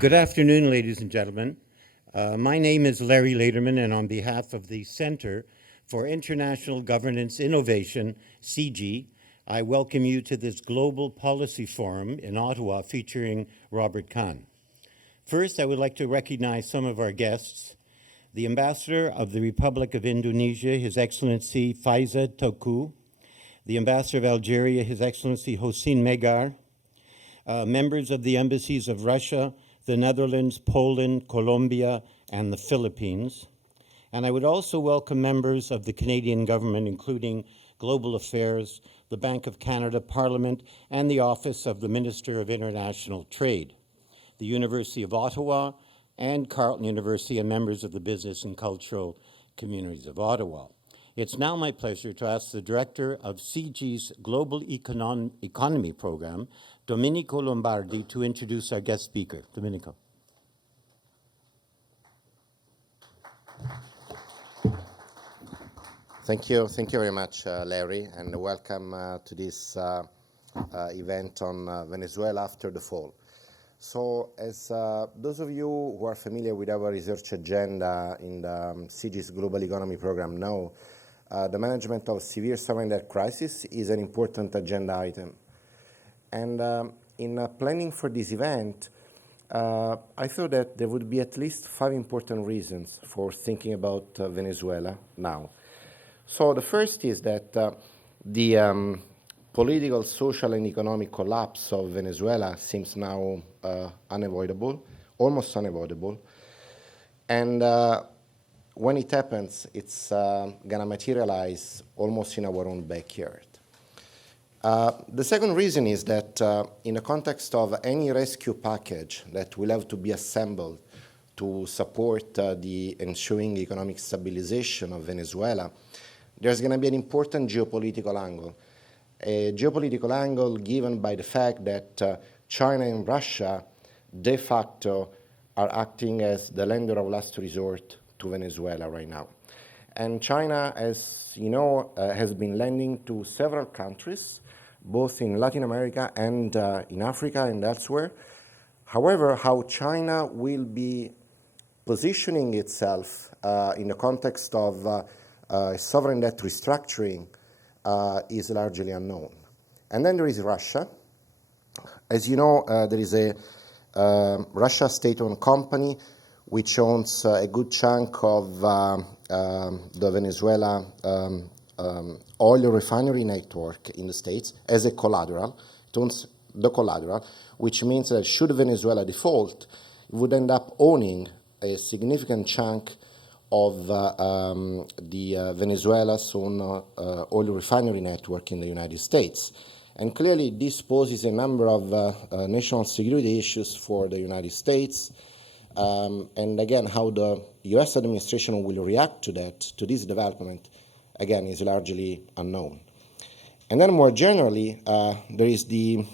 Good afternoon, ladies and gentlemen. My name is Larry Lederman, and on behalf of the Center for International Governance Innovation, CIGI, I welcome you to this Global Policy Forum in Ottawa featuring Robert Kahn. First, I would like to recognize some of our guests. The Ambassador of the Republic of Indonesia, His Excellency Faiza Toku, the Ambassador of Algeria, His Excellency Hossein Megar, members of the embassies of Russia, the Netherlands, Poland, Colombia, and the Philippines. And I would also welcome members of the Canadian government, including Global Affairs, the Bank of Canada, Parliament, and the Office of the Minister of International Trade, the University of Ottawa, and Carleton University, and members of the business and cultural communities of Ottawa. It's now my pleasure to ask the Director of CIGI's Global Economy Program, Domenico Lombardi, to introduce our guest speaker. Domenico. Thank you very much, Larry, and welcome to this event on Venezuela after the fall. So, as those of you who are familiar with our research agenda in the CIGI's Global Economy Program know, the management of severe sovereign debt crisis is an important agenda item. And in planning for this event, I thought that there would be at least 5 important reasons for thinking about Venezuela now. So the first is that the political, social, and economic collapse of Venezuela seems now unavoidable, almost unavoidable. And when it happens, it's gonna materialize almost in our own backyard. The second reason is that in the context of any rescue package that will have to be assembled to support the ensuing economic stabilization of Venezuela, there's gonna be an important geopolitical angle. A geopolitical angle given by the fact that China and Russia de facto are acting as the lender of last resort to Venezuela right now. And China, as you know, has been lending to several countries, both in Latin America and in Africa and elsewhere. However, how China will be positioning itself in the context of sovereign debt restructuring is largely unknown. And then there is Russia. As you know, there is a Russia state-owned company which owns a good chunk of the Venezuela oil refinery network in the States as a collateral. It owns the collateral, which means that should Venezuela default, it would end up owning a significant chunk of the Venezuela's own oil refinery network in the United States. And clearly this poses a number of national security issues for the United States. And again, how the US administration will react to that, to this development, again, is largely unknown. And then more generally, there is the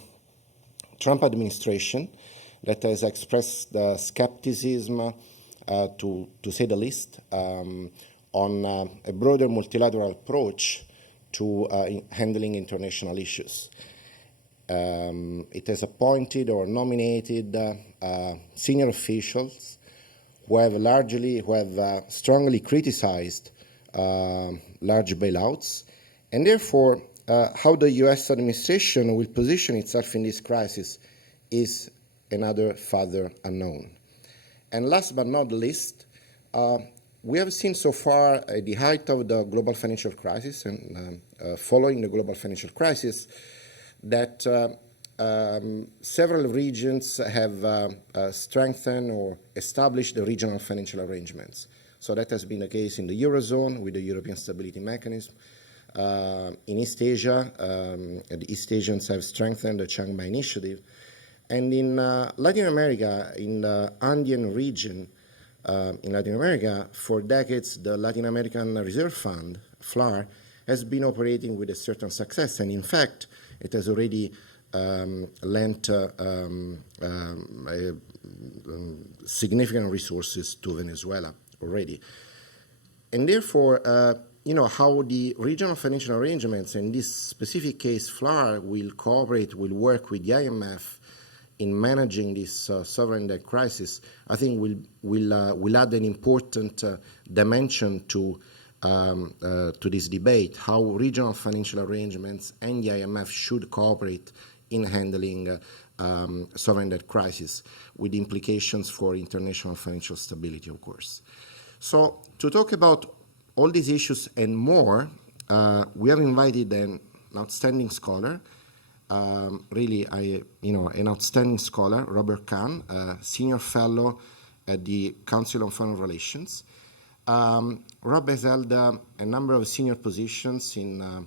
Trump administration that has expressed skepticism, to say the least, on a broader multilateral approach to handling international issues. It has appointed or nominated senior officials who have strongly criticized large bailouts, and therefore how the US administration will position itself in this crisis is another further unknown. And last but not least, we have seen so far at the height of the global financial crisis and following the global financial crisis that several regions have strengthened or established the regional financial arrangements. So that has been the case in the Eurozone with the European Stability Mechanism. In East Asia, the East Asians have strengthened the Chiang Mai Initiative. And in Latin America, in the Andean region, in Latin America, for decades, the Latin American Reserve Fund, FLAR, has been operating with a certain success. And in fact, it has already lent significant resources to Venezuela already. And therefore, how the regional financial arrangements, in this specific case, FLAR, will cooperate, will work with the IMF in managing this sovereign debt crisis, I think will add an important dimension to this debate, how regional financial arrangements and the IMF should cooperate in handling sovereign debt crisis, with implications for international financial stability, of course. So to talk about all these issues and more, we have invited an outstanding scholar, an outstanding scholar, Robert Kahn, a senior fellow at the Council on Foreign Relations. Rob has held a number of senior positions in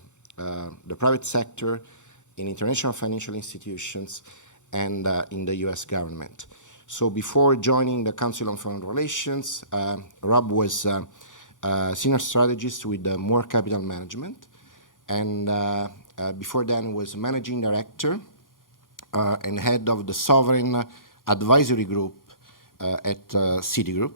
the private sector, in international financial institutions, and in the US government. So before joining the Council on Foreign Relations, Rob was senior strategist with Mora Capital Management, and before then was managing director and head of the Sovereign Advisory Group at Citigroup.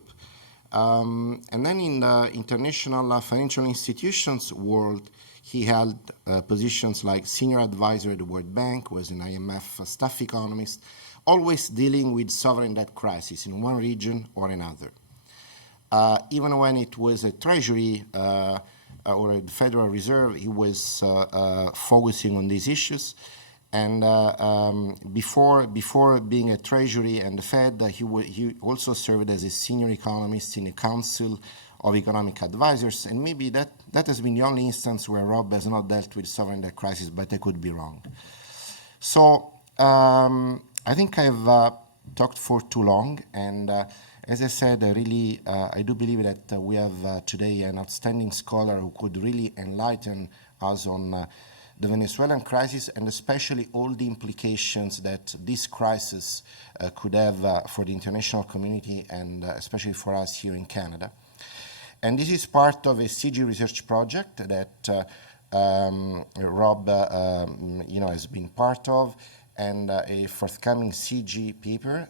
And then in the international financial institutions world, he held positions like senior advisor at the World Bank, was an IMF staff economist, always dealing with sovereign debt crisis in one region or another. Even when it was a Treasury or the Federal Reserve, he was focusing on these issues. And before being at Treasury and the Fed, he also served as a senior economist in the Council of Economic Advisors. And maybe that has been the only instance where Rob has not dealt with sovereign debt crisis, but I could be wrong. So I think I've talked for too long, and as I said, I do believe that we have today an outstanding scholar who could really enlighten us on the Venezuelan crisis, and especially all the implications that this crisis could have for the international community, and especially for us here in Canada. And this is part of a CG research project that Rob has been part of, and a forthcoming CG paper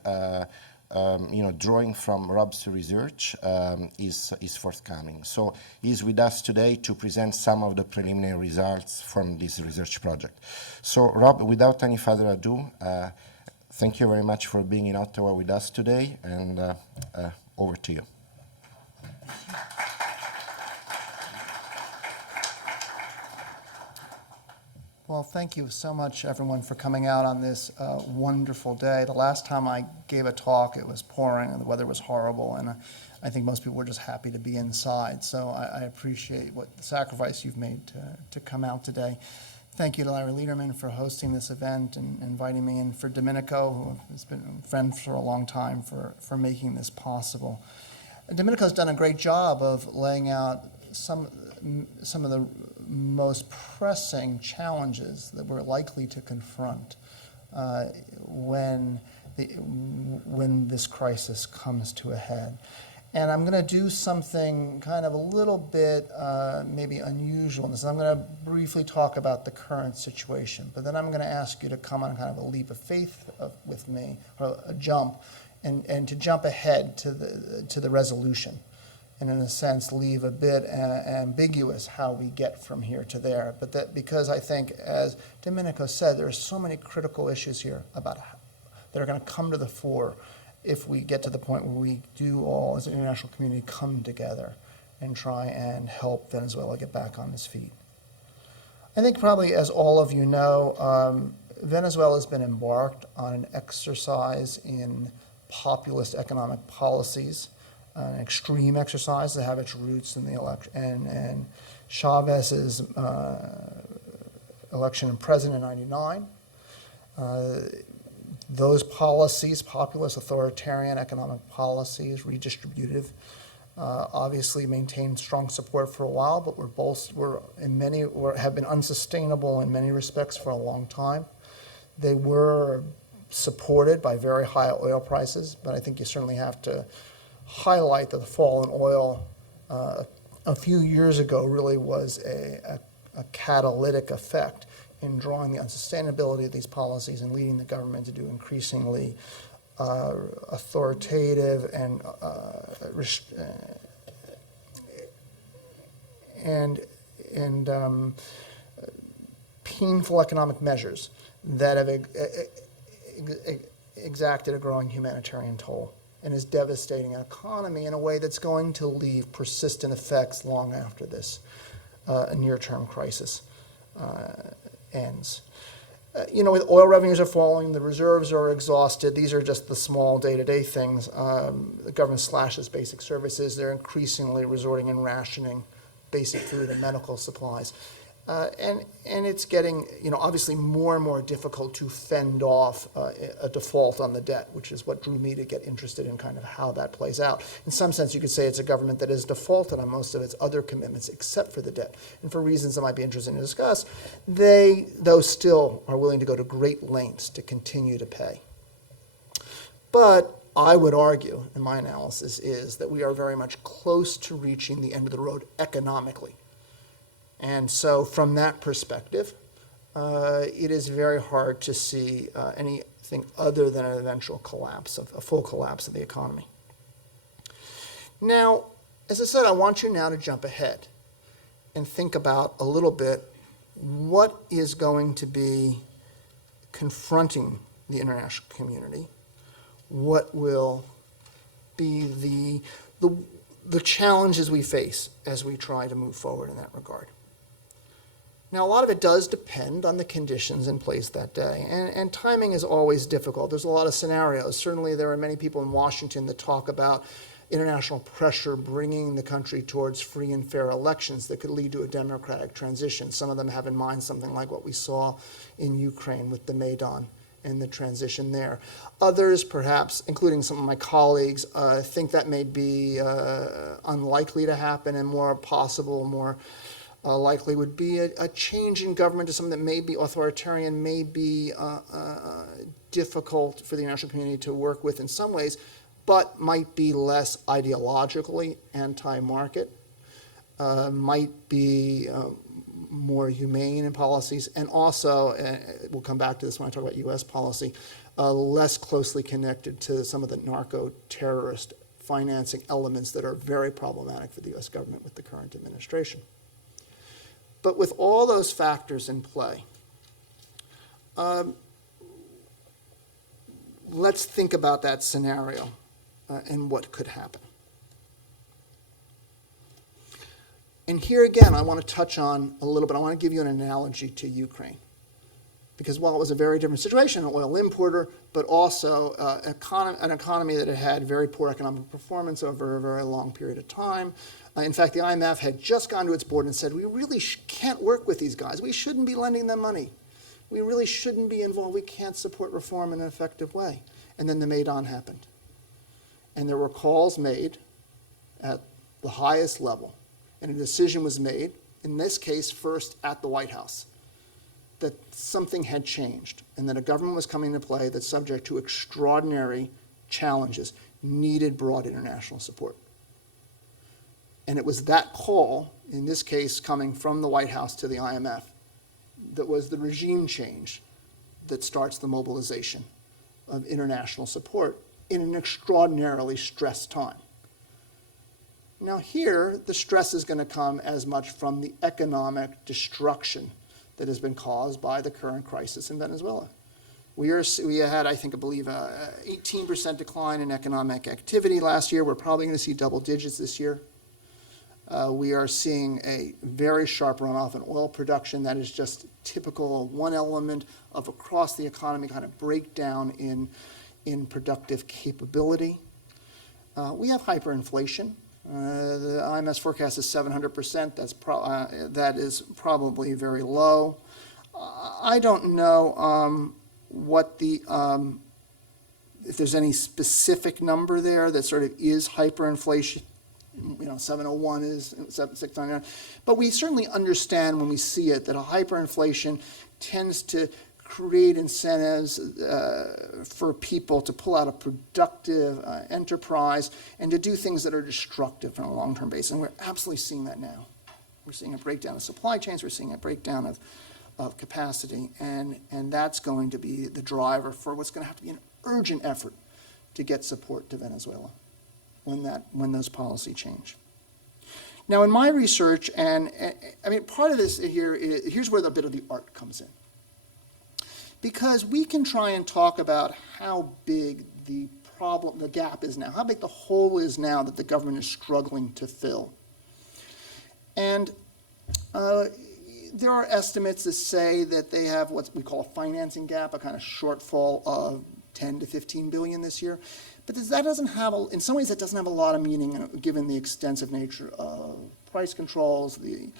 drawing from Rob's research is forthcoming. So he's with us today to present some of the preliminary results from this research project. So Rob, without any further ado, thank you very much for being in Ottawa with us today, and over to you. Well, thank you so much, everyone, for coming out on this wonderful day. The last time I gave a talk, it was pouring and the weather was horrible, and I think most people were just happy to be inside. So I appreciate the sacrifice you've made to come out today. Thank you to Larry Lederman for hosting this event and inviting me in, for Domenico, who has been a friend for a long time, for making this possible. Domenico's done a great job of laying out some of the most pressing challenges that we're likely to confront when this crisis comes to a head. And I'm going to do something kind of a little bit maybe unusual in this. I'm going to briefly talk about the current situation, but then I'm going to ask you to come on kind of a leap of faith with me, or a jump, and to jump ahead to the resolution, and in a sense leave a bit ambiguous how we get from here to there. But that, because I think, as Domenico said, there are so many critical issues here that are going to come to the fore if we get to the point where we do all, as an international community, come together and try and help Venezuela get back on its feet. I think probably, as all of you know, Venezuela has been embarked on an exercise in populist economic policies, an extreme exercise that have its roots in the election and Chavez's election of president in '99. Those policies, populist, authoritarian economic policies, redistributive, obviously maintained strong support for a while, but have been unsustainable in many respects for a long time. They were supported by very high oil prices, but I think you certainly have to highlight that the fall in oil a few years ago really was a catalytic effect in drawing the unsustainability of these policies and leading the government to do increasingly authoritative and and painful economic measures that have exacted a growing humanitarian toll and is devastating an economy in a way that's going to leave persistent effects long after this near-term crisis ends. With oil revenues are falling, the reserves are exhausted. These are just the small day-to-day things. The government slashes basic services. They're increasingly resorting and rationing basic food and medical supplies. And it's getting, obviously more and more difficult to fend off a default on the debt, which is what drew me to get interested in kind of how that plays out. In some sense, you could say it's a government that has defaulted on most of its other commitments except for the debt. And for reasons that might be interesting to discuss, they, though, still are willing to go to great lengths to continue to pay. But I would argue, and my analysis is, that we are very much close to reaching the end of the road economically. And so from that perspective, it is very hard to see anything other than an eventual collapse, a full collapse of the economy. Now, as I said, I want you now to jump ahead and think about a little bit what is going to be confronting the international community, what will be the challenges we face as we try to move forward in that regard. Now, a lot of it does depend on the conditions in place that day, and timing is always difficult. There's a lot of scenarios. Certainly, there are many people in Washington that talk about international pressure bringing the country towards free and fair elections that could lead to a democratic transition. Some of them have in mind something like what we saw in Ukraine with the Maidan and the transition there. Others, perhaps, including some of my colleagues, think that may be unlikely to happen, and more possible, more likely would be a change in government to something that may be authoritarian, may be difficult for the international community to work with in some ways, but might be less ideologically anti-market, might be more humane in policies, and also, we'll come back to this when I talk about U.S. policy, less closely connected to some of the narco-terrorist financing elements that are very problematic for the U.S. government with the current administration. But with all those factors in play, let's think about that scenario and what could happen. And here again, I want to touch on a little bit, I want to give you an analogy to Ukraine. Because while it was a very different situation, an oil importer, but also an economy that had had very poor economic performance over a very long period of time. In fact, the IMF had just gone to its board and said, we really can't work with these guys. We shouldn't be lending them money. We really shouldn't be involved. We can't support reform in an effective way. And then the Maidan happened. And there were calls made at the highest level. And a decision was made, in this case, first at the White House, that something had changed and that a government was coming into play that's subject to extraordinary challenges, needed broad international support. And it was that call, in this case coming from the White House to the IMF, that was the regime change that starts the mobilization of international support in an extraordinarily stressed time. Now here, the stress is going to come as much from the economic destruction that has been caused by the current crisis in Venezuela. We had, I believe, an 18% decline in economic activity last year. We're probably going to see double digits this year. We are seeing a very sharp runoff in oil production that is just typical of one element of across the economy kind of breakdown in productive capability. We have hyperinflation. The IMF's forecast is 700%. That is probably very low. I don't know what if there's any specific number there that sort of is hyperinflation. 701 is 699. But we certainly understand when we see it that a hyperinflation tends to create incentives for people to pull out a productive enterprise and to do things that are destructive on a long-term basis. And we're absolutely seeing that now. We're seeing a breakdown of supply chains. We're seeing a breakdown of capacity. And that's going to be the driver for what's going to have to be an urgent effort to get support to Venezuela when those policy change. Now, in my research, and I mean, part of this here is, here's where a bit of the art comes in. Because we can try and talk about how big the problem, the gap is now, how big the hole is now that the government is struggling to fill. And there are estimates that say that they have what we call a financing gap, a kind of shortfall of 10 to 15 billion this year. But that doesn't have, in some ways, that doesn't have a lot of meaning given the extensive nature of price controls, the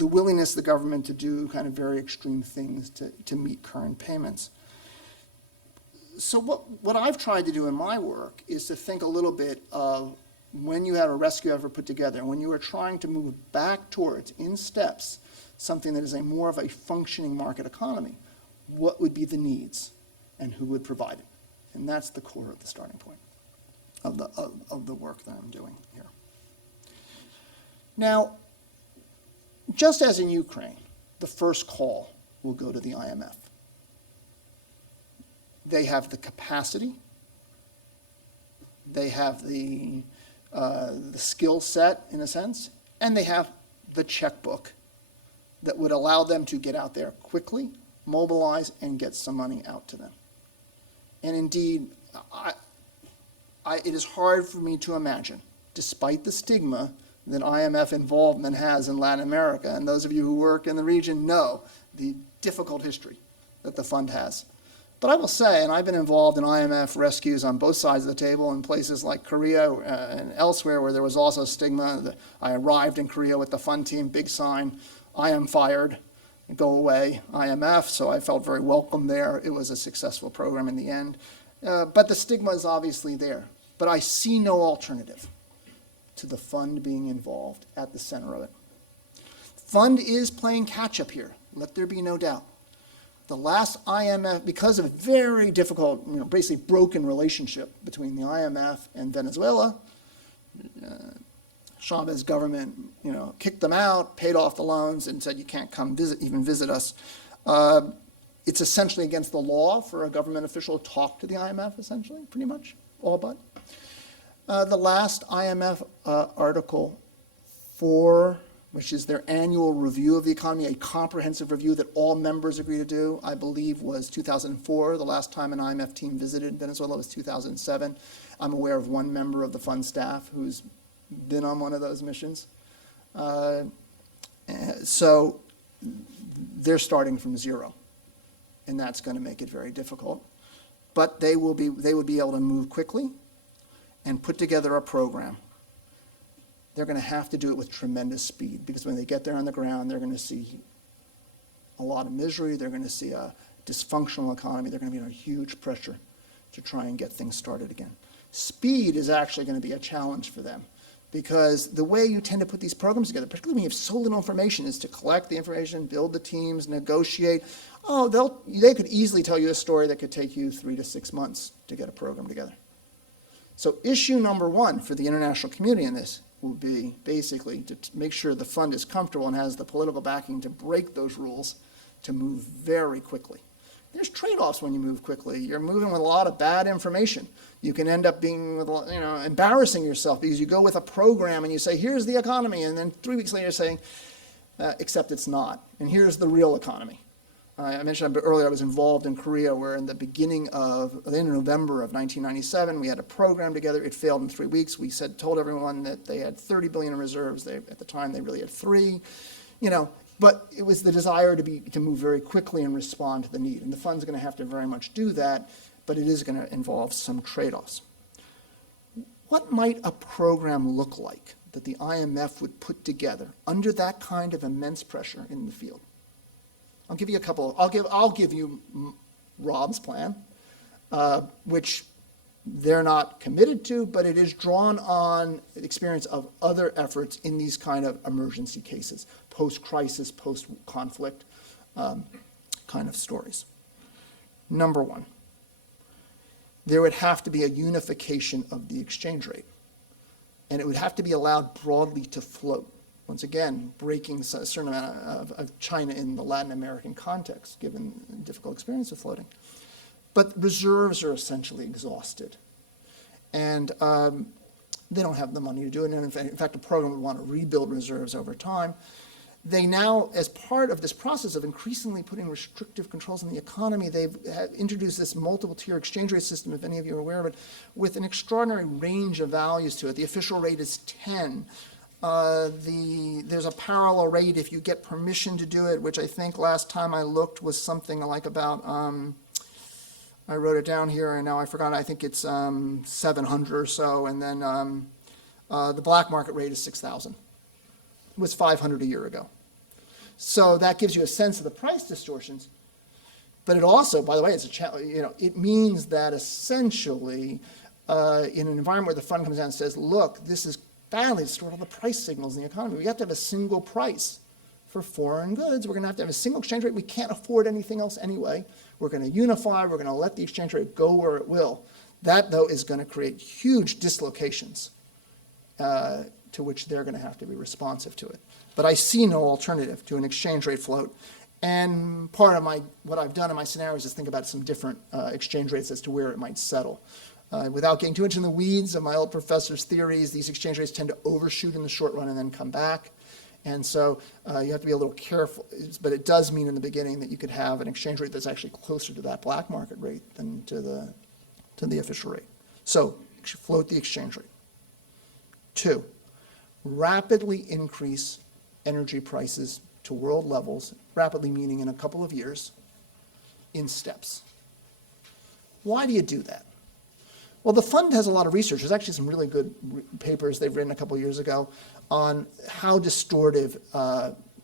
willingness of the government to do kind of very extreme things to meet current payments. So what I've tried to do in my work is to think a little bit of when you have a rescue effort put together, when you are trying to move back towards, in steps, something that is more of a functioning market economy, what would be the needs and who would provide it? And that's the core of the starting point of the work that I'm doing here. Now, just as in Ukraine, the first call will go to the IMF. They have the capacity, they have the skill set, in a sense, and they have the checkbook that would allow them to get out there quickly, mobilize, and get some money out to them. And indeed, it is hard for me to imagine, despite the stigma that IMF involvement has in Latin America, and those of you who work in the region know the difficult history that the fund has. But I will say, and I've been involved in IMF rescues on both sides of the table in places like Korea and elsewhere where there was also stigma. I arrived in Korea with the fund team, big sign, I am fired, go away, IMF, so I felt very welcome there. It was a successful program in the end. But the stigma is obviously there. But I see no alternative to the fund being involved at the center of it. Fund is playing catch up here, let there be no doubt. The last IMF, because of a very difficult, basically broken relationship between the IMF and Venezuela, Chavez government, kicked them out, paid off the loans, and said you can't come even visit us. It's essentially against the law for a government official to talk to the IMF, essentially, pretty much, all but. The last IMF Article 4, which is their annual review of the economy, a comprehensive review that all members agree to do, I believe was 2004. The last time an IMF team visited Venezuela was 2007. I'm aware of one member of the fund staff who's been on one of those missions. So they're starting from zero, and that's going to make it very difficult. But they would be able to move quickly and put together a program. They're going to have to do it with tremendous speed, because when they get there on the ground, they're going to see a lot of misery, they're going to see a dysfunctional economy, they're going to be under huge pressure to try and get things started again. Speed is actually going to be a challenge for them, because the way you tend to put these programs together, particularly when you have so little information, is to collect the information, build the teams, negotiate. They could easily tell you a story that could take you 3 to 6 months to get a program together. So issue number one for the international community in this will be basically to make sure the fund is comfortable and has the political backing to break those rules to move very quickly. There's trade-offs when you move quickly. You're moving with a lot of bad information. You can end up being, embarrassing yourself because you go with a program and you say, here's the economy, and then 3 weeks later you're saying, except it's not, and here's the real economy. I mentioned earlier I was involved in Korea, where in the beginning of, in November of 1997, we had a program together. It failed in 3 weeks. We told everyone that they had 30 billion in reserves. At the time, they really had 3. But it was the desire to move very quickly and respond to the need. And the fund's going to have to very much do that, but it is going to involve some trade-offs. What might a program look like that the IMF would put together under that kind of immense pressure in the field? I'll give you a couple. I'll give you Rob's plan, which they're not committed to, but it is drawn on the experience of other efforts in these kind of emergency cases, post-crisis, post-conflict kind of stories. Number one, there would have to be a unification of the exchange rate, and it would have to be allowed broadly to float. Once again, breaking a certain amount of China in the Latin American context, given the difficult experience with floating. But reserves are essentially exhausted. And They don't have the money to do it, and in fact, the program would want to rebuild reserves over time. They now, as part of this process of increasingly putting restrictive controls on the economy, they've introduced this multiple-tier exchange rate system, if any of you are aware of it, with an extraordinary range of values to it. The official rate is 10. There's a parallel rate if you get permission to do it, which I think last time I looked was something like about, I wrote it down here and now I forgot, I think it's 700 or so, and then the black market rate is 6,000. It was 500 a year ago. So that gives you a sense of the price distortions. But it also, by the way, it means that essentially in an environment where the fund comes down and says, look, this is badly distorted all the price signals in the economy. We have to have a single price for foreign goods. We're going to have a single exchange rate. We can't afford anything else anyway. We're going to unify. We're going to let the exchange rate go where it will. That, though, is going to create huge dislocations to which they're going to have to be responsive to it. But I see no alternative to an exchange rate float. And part of what I've done in my scenarios is think about some different exchange rates as to where it might settle. Without getting too much in the weeds of my old professor's theories, these exchange rates tend to overshoot in the short run and then come back. And so you have to be a little careful, but it does mean in the beginning that you could have an exchange rate that's actually closer to that black market rate than to the official rate. So float the exchange rate. 2, rapidly increase energy prices to world levels, rapidly meaning in a couple of years, in steps. Why do you do that? Well, the fund has a lot of research. There's actually some really good papers they've written a couple of years ago on how distortive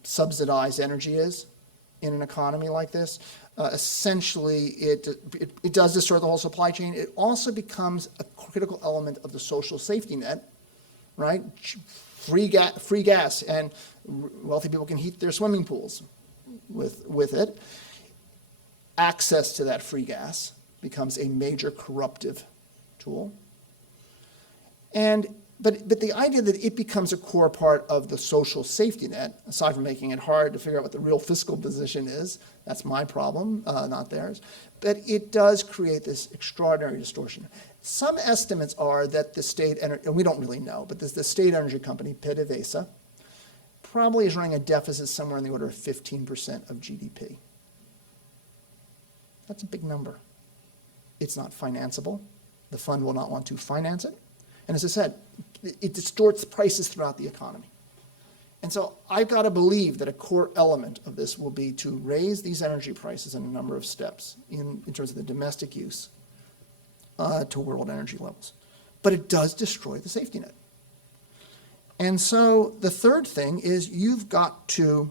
subsidized energy is in an economy like this. Essentially, it does distort the whole supply chain. It also becomes a critical element of the social safety net, right? Free gas, and wealthy people can heat their swimming pools with it. Access to that free gas becomes a major corruptive tool. But the idea that it becomes a core part of the social safety net, aside from making it hard to figure out what the real fiscal position is, that's my problem, not theirs, but it does create this extraordinary distortion. Some estimates are that the state, and we don't really know, but the state energy company, PDVSA, probably is running a deficit somewhere in the order of 15% of GDP. That's a big number. It's not financeable. The fund will not want to finance it. And as I said, it distorts prices throughout the economy. And so I've got to believe that a core element of this will be to raise these energy prices in a number of steps in terms of the domestic use to world energy levels. But it does destroy the safety net. And so the third thing is you've got to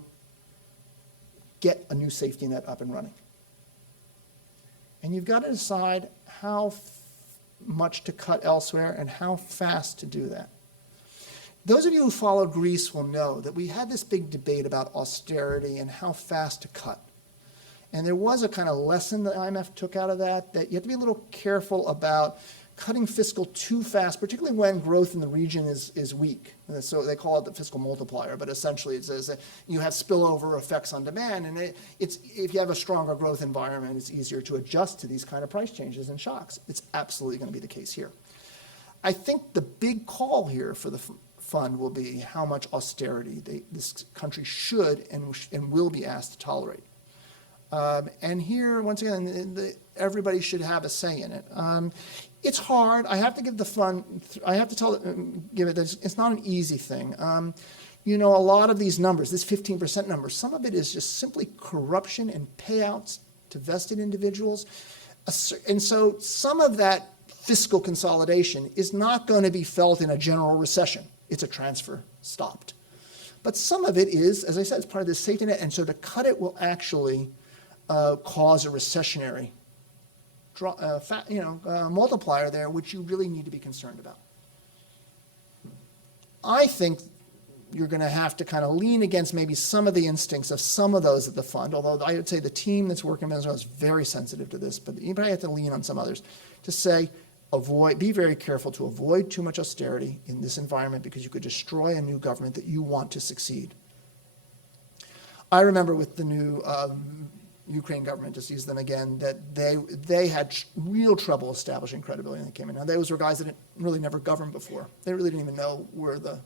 get a new safety net up and running. And you've got to decide how much to cut elsewhere and how fast to do that. Those of you who followed Greece will know that we had this big debate about austerity and how fast to cut. And there was a kind of lesson that IMF took out of that you have to be a little careful about cutting fiscal too fast, particularly when growth in the region is weak. And so they call it the fiscal multiplier, but essentially it says that you have spillover effects on demand, and if you have a stronger growth environment, it's easier to adjust to these kind of price changes and shocks. It's absolutely going to be the case here. I think the big call here for the fund will be how much austerity this country should and will be asked to tolerate. And here, once again, everybody should have a say in it. It's hard. I have to give the fund, give it, it's not an easy thing. A lot of these numbers, this 15% number, some of it is just simply corruption and payouts to vested individuals. And so some of that fiscal consolidation is not going to be felt in a general recession. It's a transfer stopped. But some of it is, as I said, it's part of this safety net, and so to cut it will actually cause a recessionary multiplier there, which you really need to be concerned about. I think you're going to have to kind of lean against maybe some of the instincts of some of those at the fund, although I would say the team that's working in Venezuela is very sensitive to this, but you probably have to lean on some others to say, be very careful to avoid too much austerity in this environment because you could destroy a new government that you want to succeed. I remember with the new Ukraine government, just use them again, that they had real trouble establishing credibility when they came in. Now, those were guys that had really never governed before. They really didn't even know where the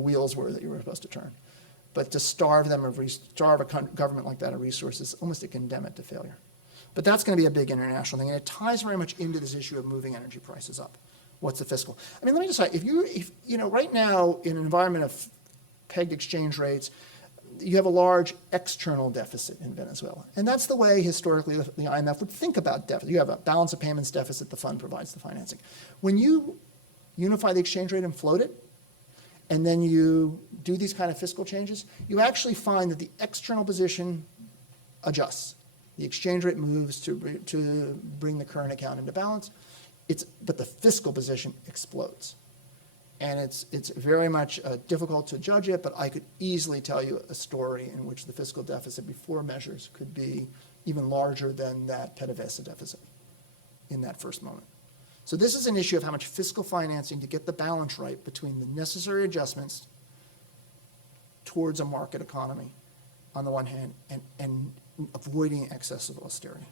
wheels were that you were supposed to turn. But to starve a government like that of resources, almost to condemn it to failure. But that's going to be a big international thing, and it ties very much into this issue of moving energy prices up. What's the fiscal? I mean, let me just say, if right now in an environment of pegged exchange rates, you have a large external deficit in Venezuela. And that's the way historically the IMF would think about deficit. You have a balance of payments deficit, the fund provides the financing. When you unify the exchange rate and float it, and then you do these kind of fiscal changes, you actually find that the external position adjusts. The exchange rate moves to bring the current account into balance, but the fiscal position explodes. And it's very much difficult to judge it, but I could easily tell you a story in which the fiscal deficit before measures could be even larger than that PDVSA deficit in that first moment. So this is an issue of how much fiscal financing to get the balance right between the necessary adjustments towards a market economy on the one hand and avoiding excessive austerity.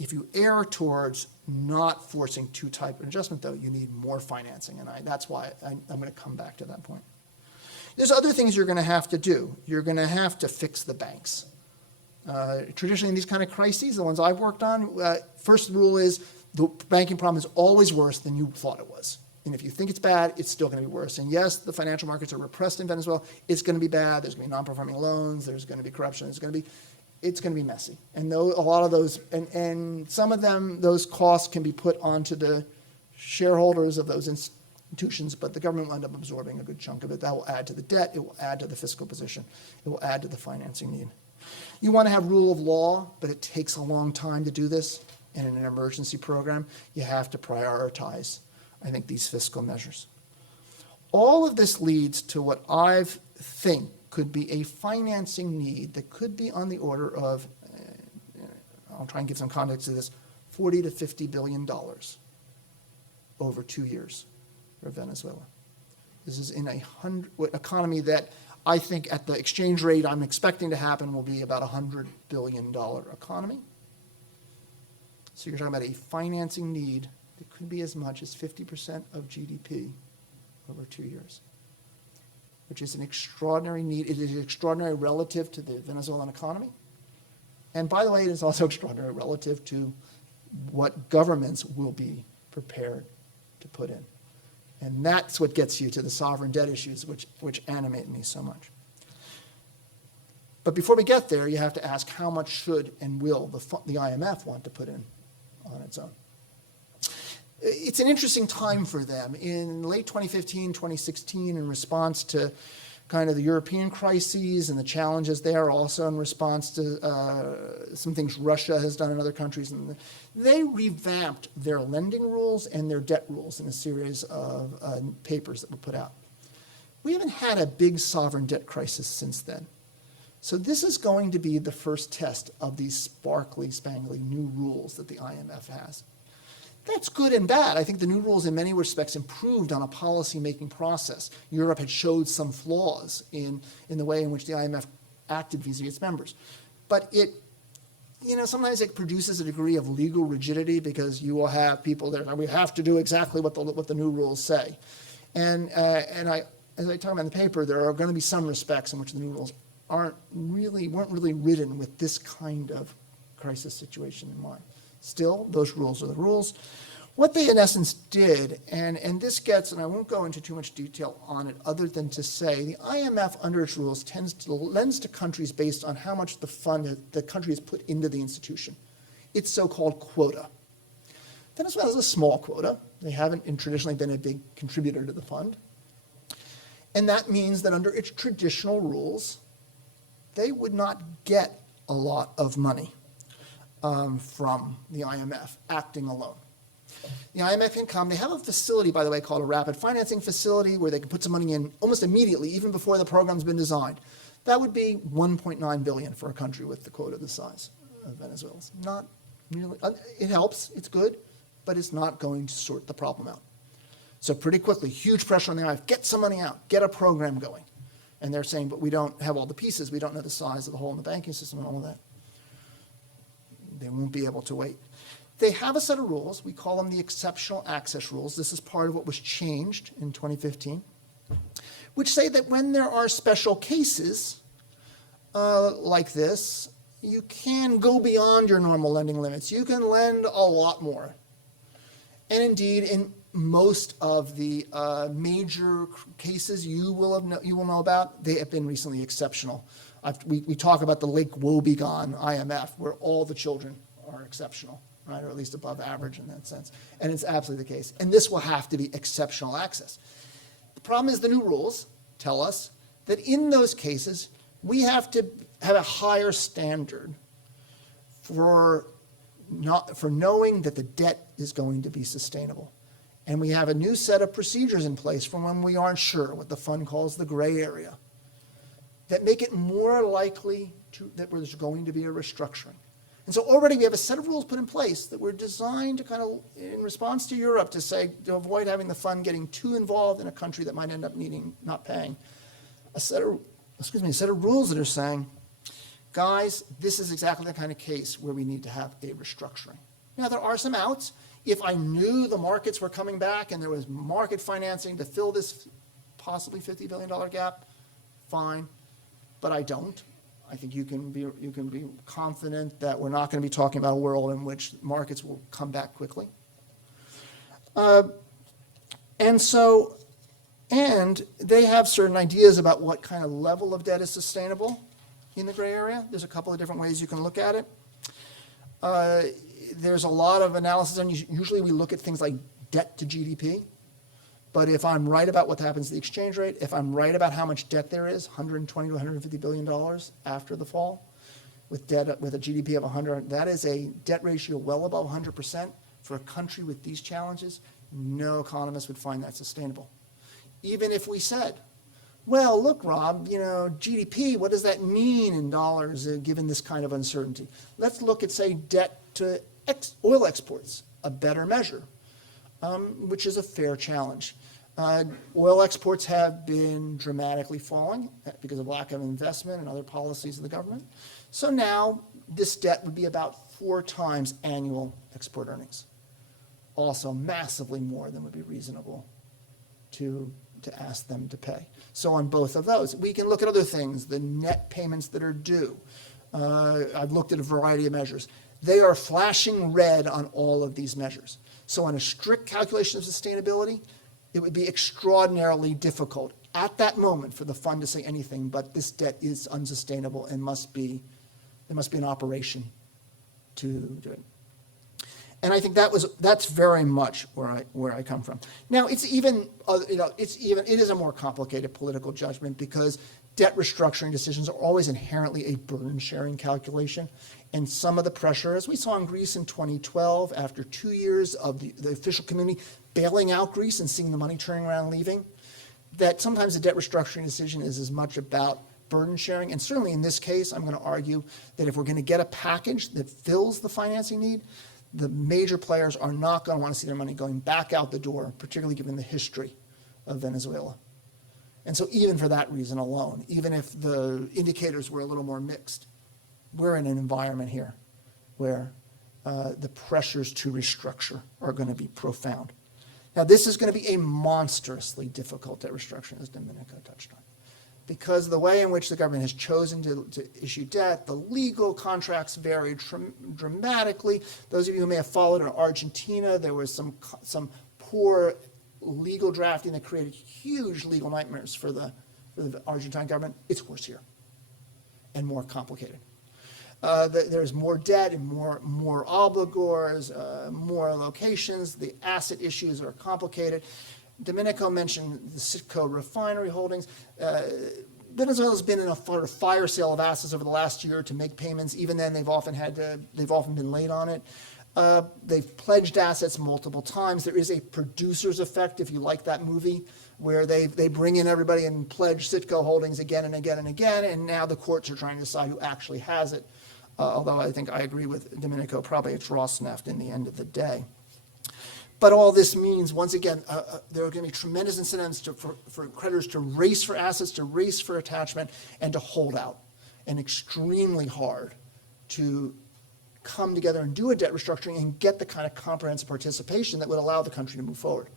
If you err towards not forcing too tight an adjustment, though, you need more financing, and that's why I'm going to come back to that point. There's other things you're going to have to do. You're going to have to fix the banks. Traditionally, in these kind of crises, the ones I've worked on, first rule is the banking problem is always worse than you thought it was. And if you think it's bad, it's still going to be worse. And yes, the financial markets are repressed in Venezuela. It's going to be bad. There's going to be non-performing loans. There's going to be corruption. It's going to be messy. And a lot of those, and some of them, those costs can be put onto the shareholders of those institutions, but the government will end up absorbing a good chunk of it. That will add to the debt. It will add to the fiscal position. It will add to the financing need. You want to have rule of law, but it takes a long time to do this. And in an emergency program, you have to prioritize, I think, these fiscal measures. All of this leads to what I think could be a financing need that could be on the order of, I'll try and give some context to this, $40 to $50 billion over 2 years for Venezuela. This is in a economy that I think at the exchange rate I'm expecting to happen will be about a $100 billion economy. So you're talking about a financing need that could be as much as 50% of GDP over 2 years, which is an extraordinary need. It is extraordinary relative to the Venezuelan economy. And by the way, it is also extraordinary relative to what governments will be prepared to put in. And that's what gets you to the sovereign debt issues, which animate me so much. But before we get there, you have to ask how much should and will the IMF want to put in on its own. It's an interesting time for them. In late 2015, 2016, in response to kind of the European crises and the challenges there, also in response to some things Russia has done in other countries, and they revamped their lending rules and their debt rules in a series of papers that were put out. We haven't had a big sovereign debt crisis since then. So this is going to be the first test of these sparkly, spangly new rules that the IMF has. That's good and bad. I think the new rules in many respects improved on a policy-making process. Europe had showed some flaws in the way in which the IMF acted vis-a-vis its members. But sometimes it produces a degree of legal rigidity because you will have people that we have to do exactly what the new rules say. And as I talk about in the paper, there are going to be some respects in which the new rules weren't really written with this kind of crisis situation in mind. Still, those rules are the rules. What they in essence did, and this gets, and I won't go into too much detail on it other than to say, the IMF under its rules lends to countries based on how much the country has put into the institution. Its so-called quota. Venezuela has a small quota. They haven't traditionally been a big contributor to the fund. And that means that under its traditional rules, they would not get a lot of money from the IMF acting alone. The IMF can come. They have a facility, by the way, called a rapid financing facility where they can put some money in almost immediately, even before the program's been designed. That would be $1.9 billion for a country with the quota the size of Venezuela's. Not really. It helps. It's good, but it's not going to sort the problem out. So pretty quickly, huge pressure on the IMF. Get some money out. Get a program going. And they're saying, but we don't have all the pieces. We don't know the size of the hole in the banking system and all of that. They won't be able to wait. They have a set of rules. We call them the exceptional access rules. This is part of what was changed in 2015, which say that when there are special cases like this, you can go beyond your normal lending limits. You can lend a lot more. And indeed, in most of the major cases you will know about, they have been recently exceptional. We talk about the Lake Wobegon IMF, where all the children are exceptional, right, or at least above average in that sense. And it's absolutely the case. And this will have to be exceptional access. The problem is the new rules tell us that in those cases, we have to have a higher standard for knowing that the debt is going to be sustainable. And we have a new set of procedures in place for when we aren't sure, what the fund calls the gray area, that make it more likely that there's going to be a restructuring. And so already we have a set of rules put in place that were designed to kind of, in response to Europe, to avoid having the fund getting too involved in a country that might end up not paying. A set of rules that are saying, guys, this is exactly the kind of case where we need to have a restructuring. Now, there are some outs. If I knew the markets were coming back and there was market financing to fill this possibly $50 billion gap, fine, but I don't. I think you can be confident that we're not going to be talking about a world in which markets will come back quickly. And they have certain ideas about what kind of level of debt is sustainable in the gray area. There's a couple of different ways you can look at it. There's a lot of analysis, and usually we look at things like debt to GDP. But if I'm right about what happens to the exchange rate, if I'm right about how much debt there is, $120 to $150 billion after the fall, with debt with a GDP of 100, that is a debt ratio well above 100% for a country with these challenges. No economist would find that sustainable. Even if we said, well, look, Rob, GDP, what does that mean in dollars given this kind of uncertainty? Let's look at, say, debt to oil exports, a better measure, which is a fair challenge. Oil exports have been dramatically falling because of lack of investment and other policies of the government. So now this debt would be about 4 times annual export earnings. Also massively more than would be reasonable to ask them to pay. So on both of those, we can look at other things, the net payments that are due. I've looked at a variety of measures. They are flashing red on all of these measures. So on a strict calculation of sustainability, it would be extraordinarily difficult at that moment for the fund to say anything, but this debt is unsustainable and there must be an operation to do it. And I think that's very much where I come from. Now it is a more complicated political judgment because debt restructuring decisions are always inherently a burden sharing calculation. And some of the pressure, as we saw in Greece in 2012, after 2 years of the official community bailing out Greece and seeing the money turning around and leaving, that sometimes the debt restructuring decision is as much about burden sharing. And certainly in this case, I'm going to argue that if we're going to get a package that fills the financing need, the major players are not going to want to see their money going back out the door, particularly given the history of Venezuela. And so even for that reason alone, even if the indicators were a little more mixed, we're in an environment here where the pressures to restructure are going to be profound. Now, this is going to be a monstrously difficult debt restructuring, as Domenico touched on, because the way in which the government has chosen to issue debt, the legal contracts vary dramatically. Those of you who may have followed in Argentina, there was some poor legal drafting that created huge legal nightmares for the Argentine government. It's worse here and more complicated. There's more debt and more obligors, more locations. The asset issues are complicated. Domenico mentioned the Citgo refinery holdings. Venezuela's been in a fire sale of assets over the last year to make payments. Even then, they've often been late on it. They've pledged assets multiple times. There is a producer's effect, if you like that movie, where they bring in everybody and pledge Citgo holdings again and again and again, and now the courts are trying to decide who actually has it. Although I think I agree with Domenico, probably it's Rosneft in the end of the day. But all this means, once again, there are going to be tremendous incentives for creditors to race for assets, to race for attachment, and to hold out, and extremely hard to come together and do a debt restructuring and get the kind of comprehensive participation that would allow the country to move forward.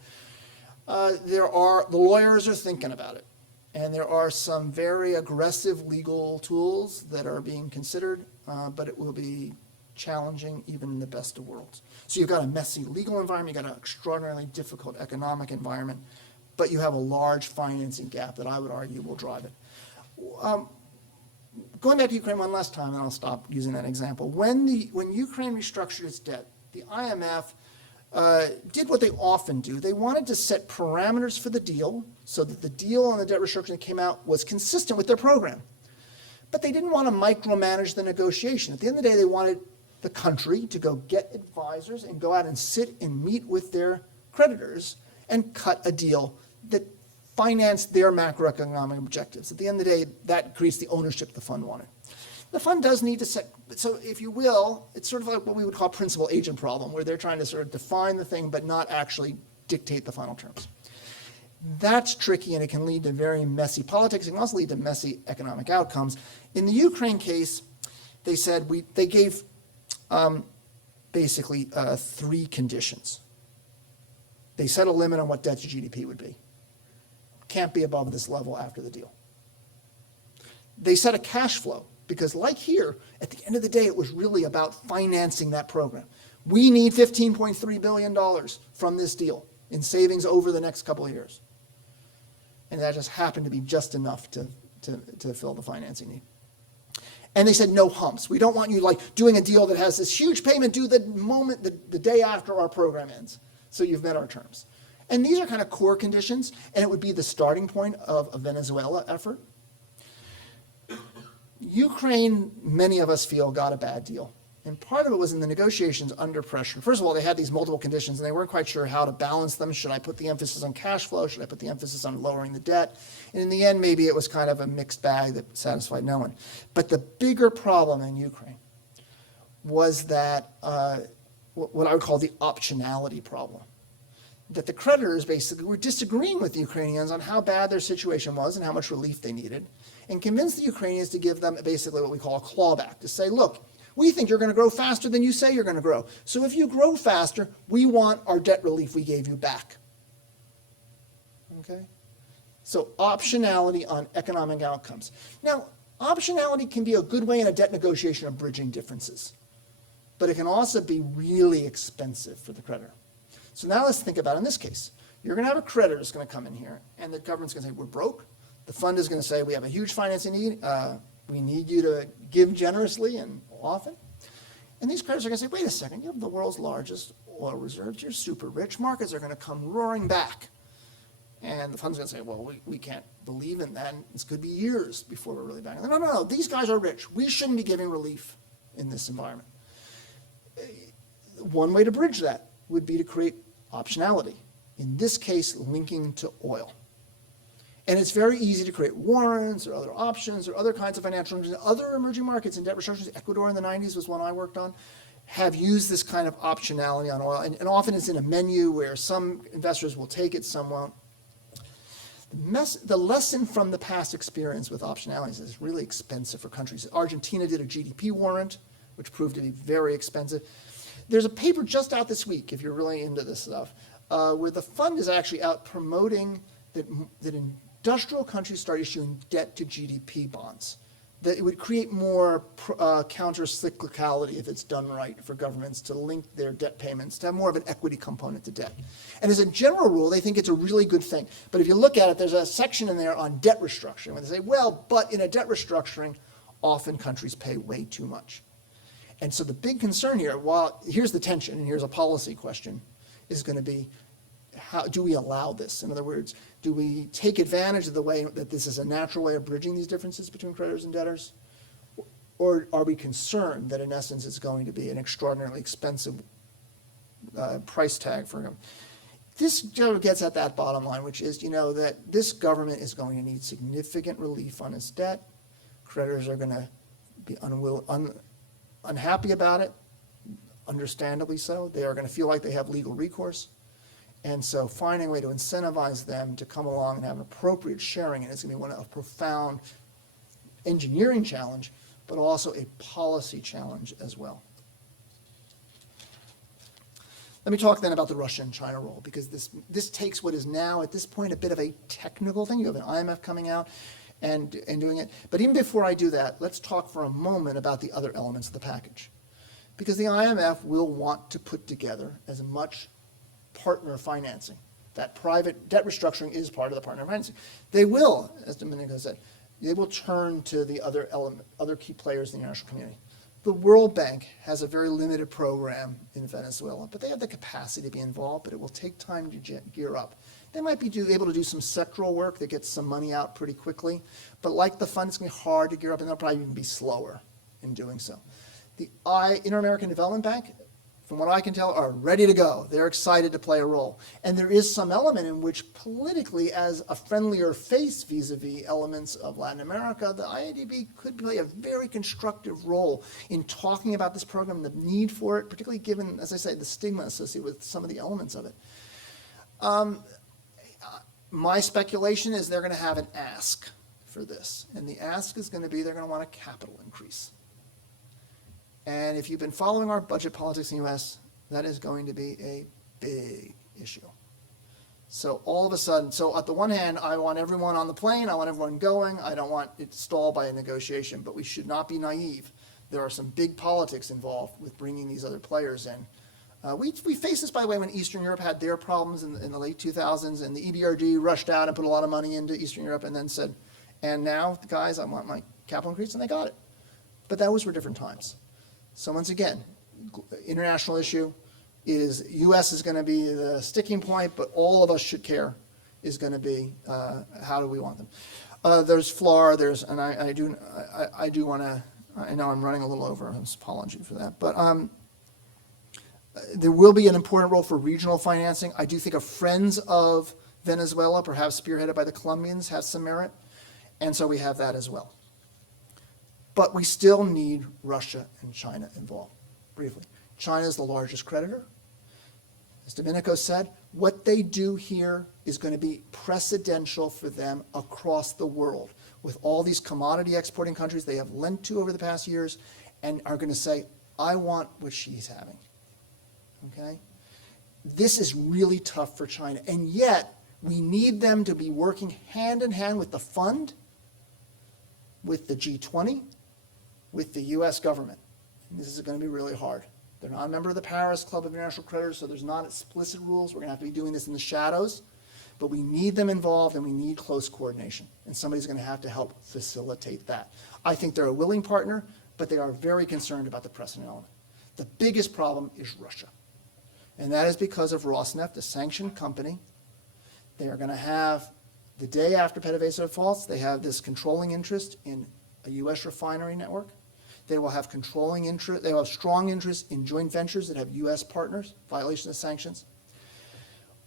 The lawyers are thinking about it, and there are some very aggressive legal tools that are being considered, but it will be challenging even in the best of worlds. So you've got a messy legal environment, you've got an extraordinarily difficult economic environment, but you have a large financing gap that I would argue will drive it. Going back to Ukraine one last time, and I'll stop using that example. When Ukraine restructured its debt, the IMF did what they often do. They wanted to set parameters for the deal so that the deal on the debt restructuring that came out was consistent with their program. But they didn't want to micromanage the negotiation. At the end of the day, they wanted the country to go get advisors and go out and sit and meet with their creditors and cut a deal that financed their macroeconomic objectives. At the end of the day, that creates the ownership the fund wanted. The fund does need to set, so if you will, it's sort of like what we would call principal agent problem, where they're trying to sort of define the thing but not actually dictate the final terms. That's tricky, and it can lead to very messy politics. It can also lead to messy economic outcomes. In the Ukraine case, they said they gave basically 3 conditions. They set a limit on what debt to GDP would be. Can't be above this level after the deal. They set a cash flow, because like here, at the end of the day, it was really about financing that program. We need $15.3 billion from this deal in savings over the next couple of years. And that just happened to be just enough to fill the financing need. And they said no humps. We don't want you like doing a deal that has this huge payment due the moment, the day after our program ends. So you've met our terms. And these are kind of core conditions, and it would be the starting point of a Venezuela effort. Ukraine, many of us feel, got a bad deal. And part of it was in the negotiations under pressure. First of all, they had these multiple conditions, and they weren't quite sure how to balance them. Should I put the emphasis on cash flow? Should I put the emphasis on lowering the debt? And in the end, maybe it was kind of a mixed bag that satisfied no one. But the bigger problem in Ukraine was that what I would call the optionality problem. That the creditors basically were disagreeing with the Ukrainians on how bad their situation was and how much relief they needed, and convinced the Ukrainians to give them basically what we call a clawback, to say, look, we think you're going to grow faster than you say you're going to grow. So if you grow faster, we want our debt relief we gave you back. Okay? So optionality on economic outcomes. Now, optionality can be a good way in a debt negotiation of bridging differences, but it can also be really expensive for the creditor. So now let's think about in this case. You're going to have a creditor that's going to come in here, and the government's going to say, we're broke. The fund is going to say, we have a huge financing need. We need you to give generously and often. And these creditors are going to say, wait a second, you have the world's largest oil reserves. You're super rich. Markets are going to come roaring back. And the fund's going to say, well, we can't believe in that. This could be years before we're really back. No, these guys are rich. We shouldn't be giving relief in this environment. One way to bridge that would be to create optionality. In this case, linking to oil. And it's very easy to create warrants or other options or other kinds of financial instruments. Other emerging markets in debt restructures, Ecuador in the 90s was one I worked on, have used this kind of optionality on oil. And often it's in a menu where some investors will take it, some won't. The lesson from the past experience with optionalities is it's really expensive for countries. Argentina did a GDP warrant, which proved to be very expensive. There's a paper just out this week, if you're really into this stuff, where the fund is actually out promoting that industrial countries start issuing debt to GDP bonds. That it would create more counter-cyclicality if it's done right for governments to link their debt payments, to have more of an equity component to debt. And as a general rule, they think it's a really good thing. But if you look at it, there's a section in there on debt restructuring where they say, well, but in a debt restructuring, often countries pay way too much. And so the big concern here, here's the tension, and here's a policy question, is going to be, how do we allow this? In other words, do we take advantage of the way that this is a natural way of bridging these differences between creditors and debtors? Or are we concerned that in essence it's going to be an extraordinarily expensive price tag for them? This gets at that bottom line, which is, that this government is going to need significant relief on its debt. Creditors are going to be unhappy about it, understandably so. They are going to feel like they have legal recourse. And so finding a way to incentivize them to come along and have an appropriate sharing, and it's going to be a profound engineering challenge, but also a policy challenge as well. Let me talk then about the Russia and China role, because this takes what is now at this point a bit of a technical thing. You have an IMF coming out and doing it. But even before I do that, let's talk for a moment about the other elements of the package. Because the IMF will want to put together as much partner financing. That private debt restructuring is part of the partner financing. They will, as Domenico said, they will turn to the other key players in the international community. The World Bank has a very limited program in Venezuela, but they have the capacity to be involved, but it will take time to gear up. They might be able to do some sectoral work that gets some money out pretty quickly, but like the fund, it's going to be hard to gear up, and they'll probably even be slower in doing so. The Inter-American Development Bank, from what I can tell, are ready to go. They're excited to play a role. And there is some element in which politically, as a friendlier face vis-a-vis elements of Latin America, the IADB could play a very constructive role in talking about this program, the need for it, particularly given, as I say, the stigma associated with some of the elements of it. My speculation is they're going to have an ask for this. And the ask is going to be they're going to want a capital increase. And if you've been following our budget politics in the U.S., that is going to be a big issue. So all of a sudden, so at the one hand, I want everyone on the plane, I want everyone going, I don't want it stalled by a negotiation, but we should not be naive. There are some big politics involved with bringing these other players in. We faced this, by the way, when Eastern Europe had their problems in the late 2000s, and the EBRD rushed out and put a lot of money into Eastern Europe and then said, and now, guys, I want my capital increase, and they got it. But those were different times. So once again, international issue is U.S. is going to be the sticking point, but all of us should care is going to be how do we want them. There's FLAR, and I do want to, I know I'm running a little over, I'm apology for that, but there will be an important role for regional financing. I do think a Friends of Venezuela, perhaps spearheaded by the Colombians, has some merit, and so we have that as well. But we still need Russia and China involved. Briefly, China is the largest creditor. As Domenico said, what they do here is going to be precedential for them across the world. With all these commodity exporting countries they have lent to over the past years and are going to say, I want what she's having. Okay? This is really tough for China. And yet, we need them to be working hand in hand with the fund, with the G20, with the U.S. government. And this is going to be really hard. They're not a member of the Paris Club of International Creditors, so there's not explicit rules. We're going to have to be doing this in the shadows. But we need them involved, and we need close coordination. And somebody's going to have to help facilitate that. I think they're a willing partner, but they are very concerned about the precedent element. The biggest problem is Russia. And that is because of Rosneft, a sanctioned company. They are going to have, the day after PDVSA defaults, they have this controlling interest in a U.S. refinery network. They will have controlling interest, they will have strong interest in joint ventures that have U.S. partners, violation of sanctions.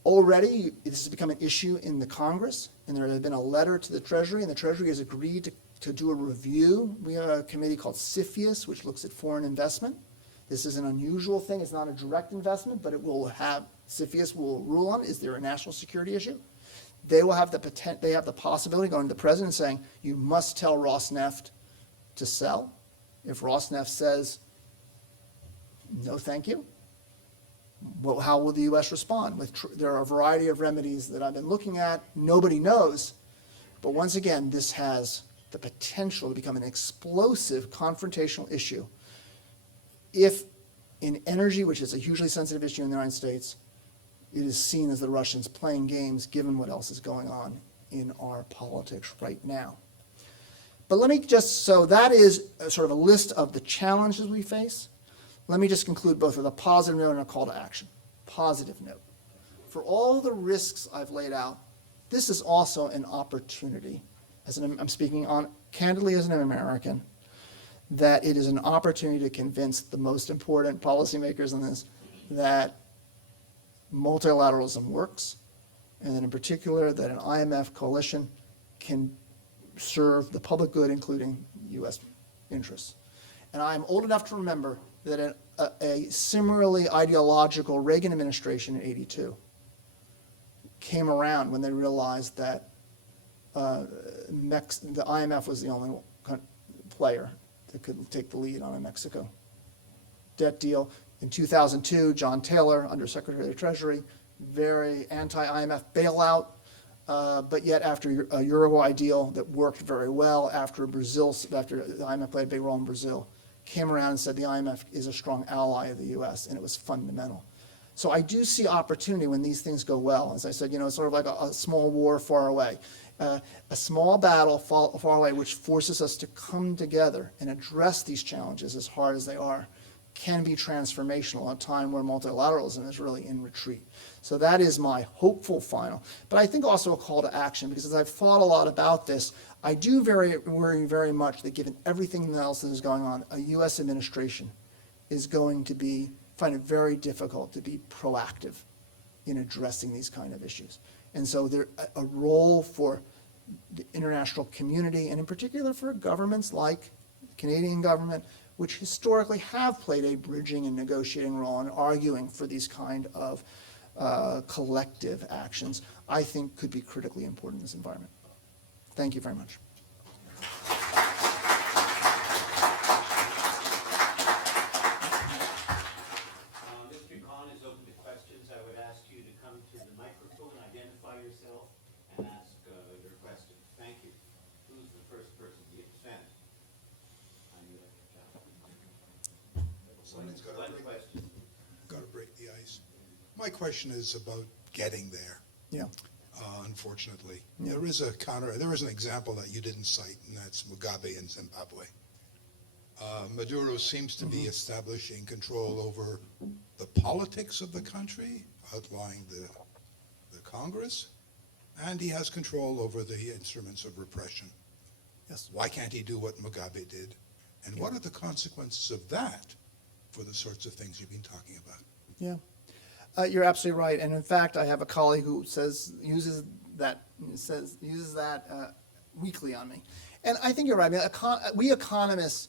Already, this has become an issue in the Congress, and there has been a letter to the Treasury, and the Treasury has agreed to do a review. We have a committee called FIUs, which looks at foreign investment. This is an unusual thing. It's not a direct investment, but it will have, FIUs will rule on, is there a national security issue? They will have they have the possibility of going to the president and saying, you must tell Rosneft to sell. If Rosneft says, no, thank you, well, how will the U.S. respond? There are a variety of remedies that I've been looking at. Nobody knows. But once again, this has the potential to become an explosive confrontational issue if in energy, which is a hugely sensitive issue in the United States, it is seen as the Russians playing games given what else is going on in our politics right now. But let me just, so that is a sort of a list of the challenges we face. Let me just conclude both with a positive note and a call to action. Positive note. For all the risks I've laid out, this is also an opportunity, I'm speaking on candidly as an American, that it is an opportunity to convince the most important policymakers on this that multilateralism works, and that in particular that an IMF coalition can serve the public good, including U.S. interests. And I'm old enough to remember that a similarly ideological Reagan administration in '82 came around when they realized that the IMF was the only player that could take the lead on a Mexico debt deal. In 2002, John Taylor, Undersecretary of the Treasury, very anti-IMF bailout, but yet after a Uruguay deal that worked very well, after the IMF played a big role in Brazil, came around and said the IMF is a strong ally of the U.S., and it was fundamental. So I do see opportunity when these things go well. As I said, it's sort of like a small war far away. A small battle far away, which forces us to come together and address these challenges as hard as they are, can be transformational at a time where multilateralism is really in retreat. So that is my hopeful final. But I think also a call to action, because as I've thought a lot about this, I do worry very much that given everything else that is going on, a U.S. administration is going to find it very difficult to be proactive in addressing these kind of issues. And so there a role for the international community, and in particular for governments like the Canadian government, which historically have played a bridging and negotiating role in arguing for these kind of collective actions, I think could be critically important in this environment. Thank you very much. Mr. Khan is open to questions. I would ask you to come to the microphone, identify yourself, and ask your question. Thank you. Who's the first person to get sent? I knew that. Someone's got One to break, question. break the ice. My question is about getting there. Yeah. Unfortunately, Yeah. there is an example that you didn't cite, and that's Mugabe in Zimbabwe. Maduro seems to be establishing control over the politics of the country, outlawing the Congress, and he has control over the instruments of repression. Yes. Why can't he do what Mugabe did? And what are the consequences of that for the sorts of things you've been talking about? Yeah. You're absolutely right. And in fact, I have a colleague who uses that weekly on me. And I think you're right. I mean, we economists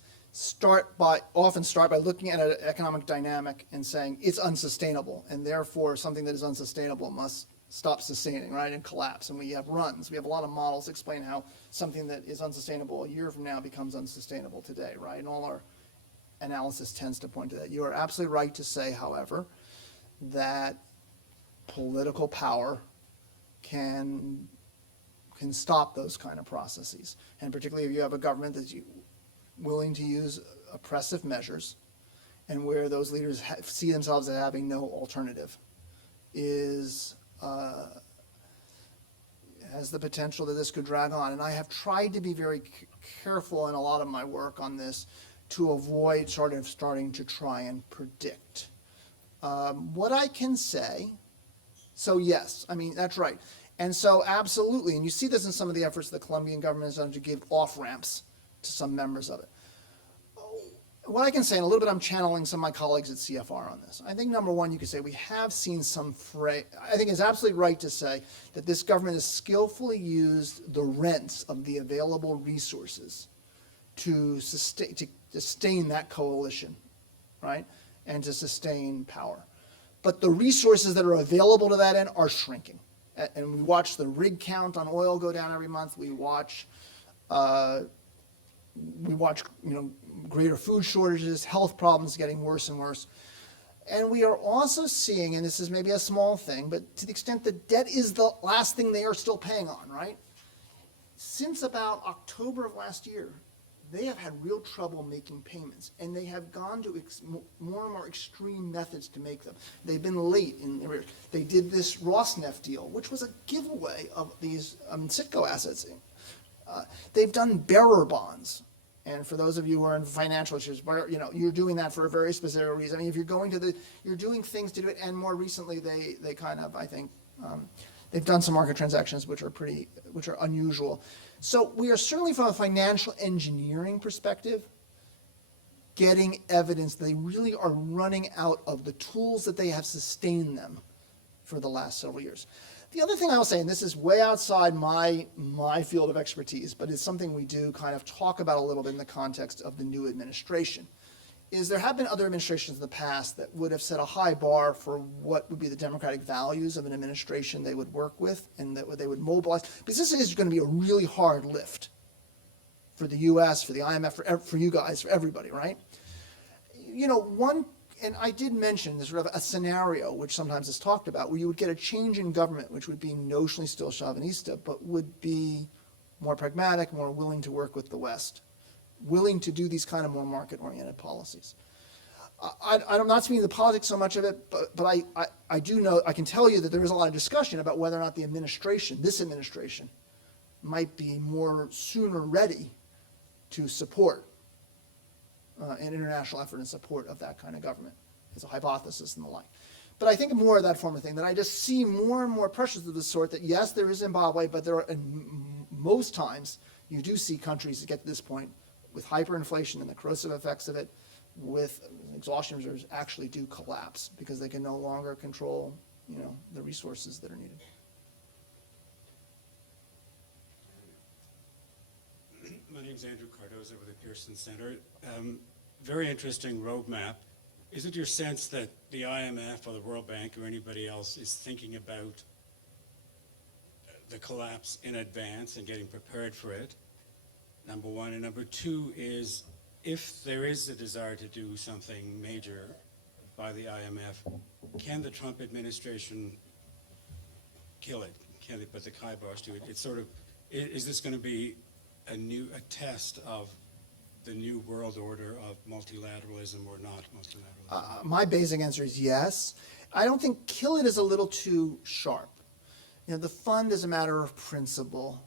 often start by looking at an economic dynamic and saying it's unsustainable, and therefore something that is unsustainable must stop sustaining, right, and collapse. And we have runs. We have a lot of models that explain how something that is unsustainable a year from now becomes unsustainable today, right? And all our analysis tends to point to that. You are absolutely right to say, however, that political power can stop those kind of processes. And particularly if you have a government that's willing to use oppressive measures, and where those leaders see themselves as having no alternative, has the potential that this could drag on. And I have tried to be very careful in a lot of my work on this to avoid starting to try and predict. What I can say, so yes, I mean, that's right. And so absolutely, and you see this in some of the efforts the Colombian government has done to give off-ramps to some members of it. What I can say, and a little bit I'm channeling some of my colleagues at CFR on this, I think number one, you could say we have seen I think it's absolutely right to say that this government has skillfully used the rents of the available resources to sustain that coalition, right? And to sustain power. But the resources that are available to that end are shrinking. And we watch the rig count on oil go down every month. We watch greater food shortages, health problems getting worse and worse. And we are also seeing, and this is maybe a small thing, but to the extent that debt is the last thing they are still paying on, right? Since about October of last year, they have had real trouble making payments, and they have gone to more and more extreme methods to make them. They've been late in arrears. They did this Rosneft deal, which was a giveaway of these Citgo assets. They've done bearer bonds. And for those of you who are in financial issues, you're doing that for a very specific reason. I mean, if you're doing things to do it, and more recently, they kind of, I think, they've done some market transactions which are unusual. So we are certainly, from a financial engineering perspective, getting evidence they really are running out of the tools that they have sustained them for the last several years. The other thing I will say, and this is way outside my field of expertise, but it's something we do kind of talk about a little bit in the context of the new administration, is there have been other administrations in the past that would have set a high bar for what would be the democratic values of an administration they would work with and that they would mobilize. Because this is going to be a really hard lift for the U.S., for the IMF, for you guys, for everybody, right? You know, and I did mention this sort of a scenario which sometimes is talked about, where you would get a change in government, which would be notionally still Chauvinista, but would be more pragmatic, more willing to work with the West, willing to do these kind of more market-oriented policies. I'm not speaking to the politics so much of it, but I do know, I can tell you that there is a lot of discussion about whether or not the administration, this administration, might be more sooner ready to support an international effort in support of that kind of government. It's a hypothesis and the like. But I think more of that form of thing, that I just see more and more pressures of the sort that, yes, there is Zimbabwe, but there are, and most times, you do see countries that get to this point with hyperinflation and the corrosive effects of it, with exhaustion reserves, actually do collapse because they can no longer control, you know, the resources that are needed. My name's Andrew Cardoza with the Pearson Center. Very interesting roadmap. Is it your sense that the IMF or the World Bank or anybody else is thinking about the collapse in advance and getting prepared for it? Number one. And number two is, if there is a desire to do something major by the IMF, can the Trump administration kill it? Can they put the kibosh to it? It's sort of, is this going to be a test of the new world order of multilateralism or not multilateralism? My basic answer is yes. I don't think kill it is a little too sharp. You know, the fund, as a matter of principle,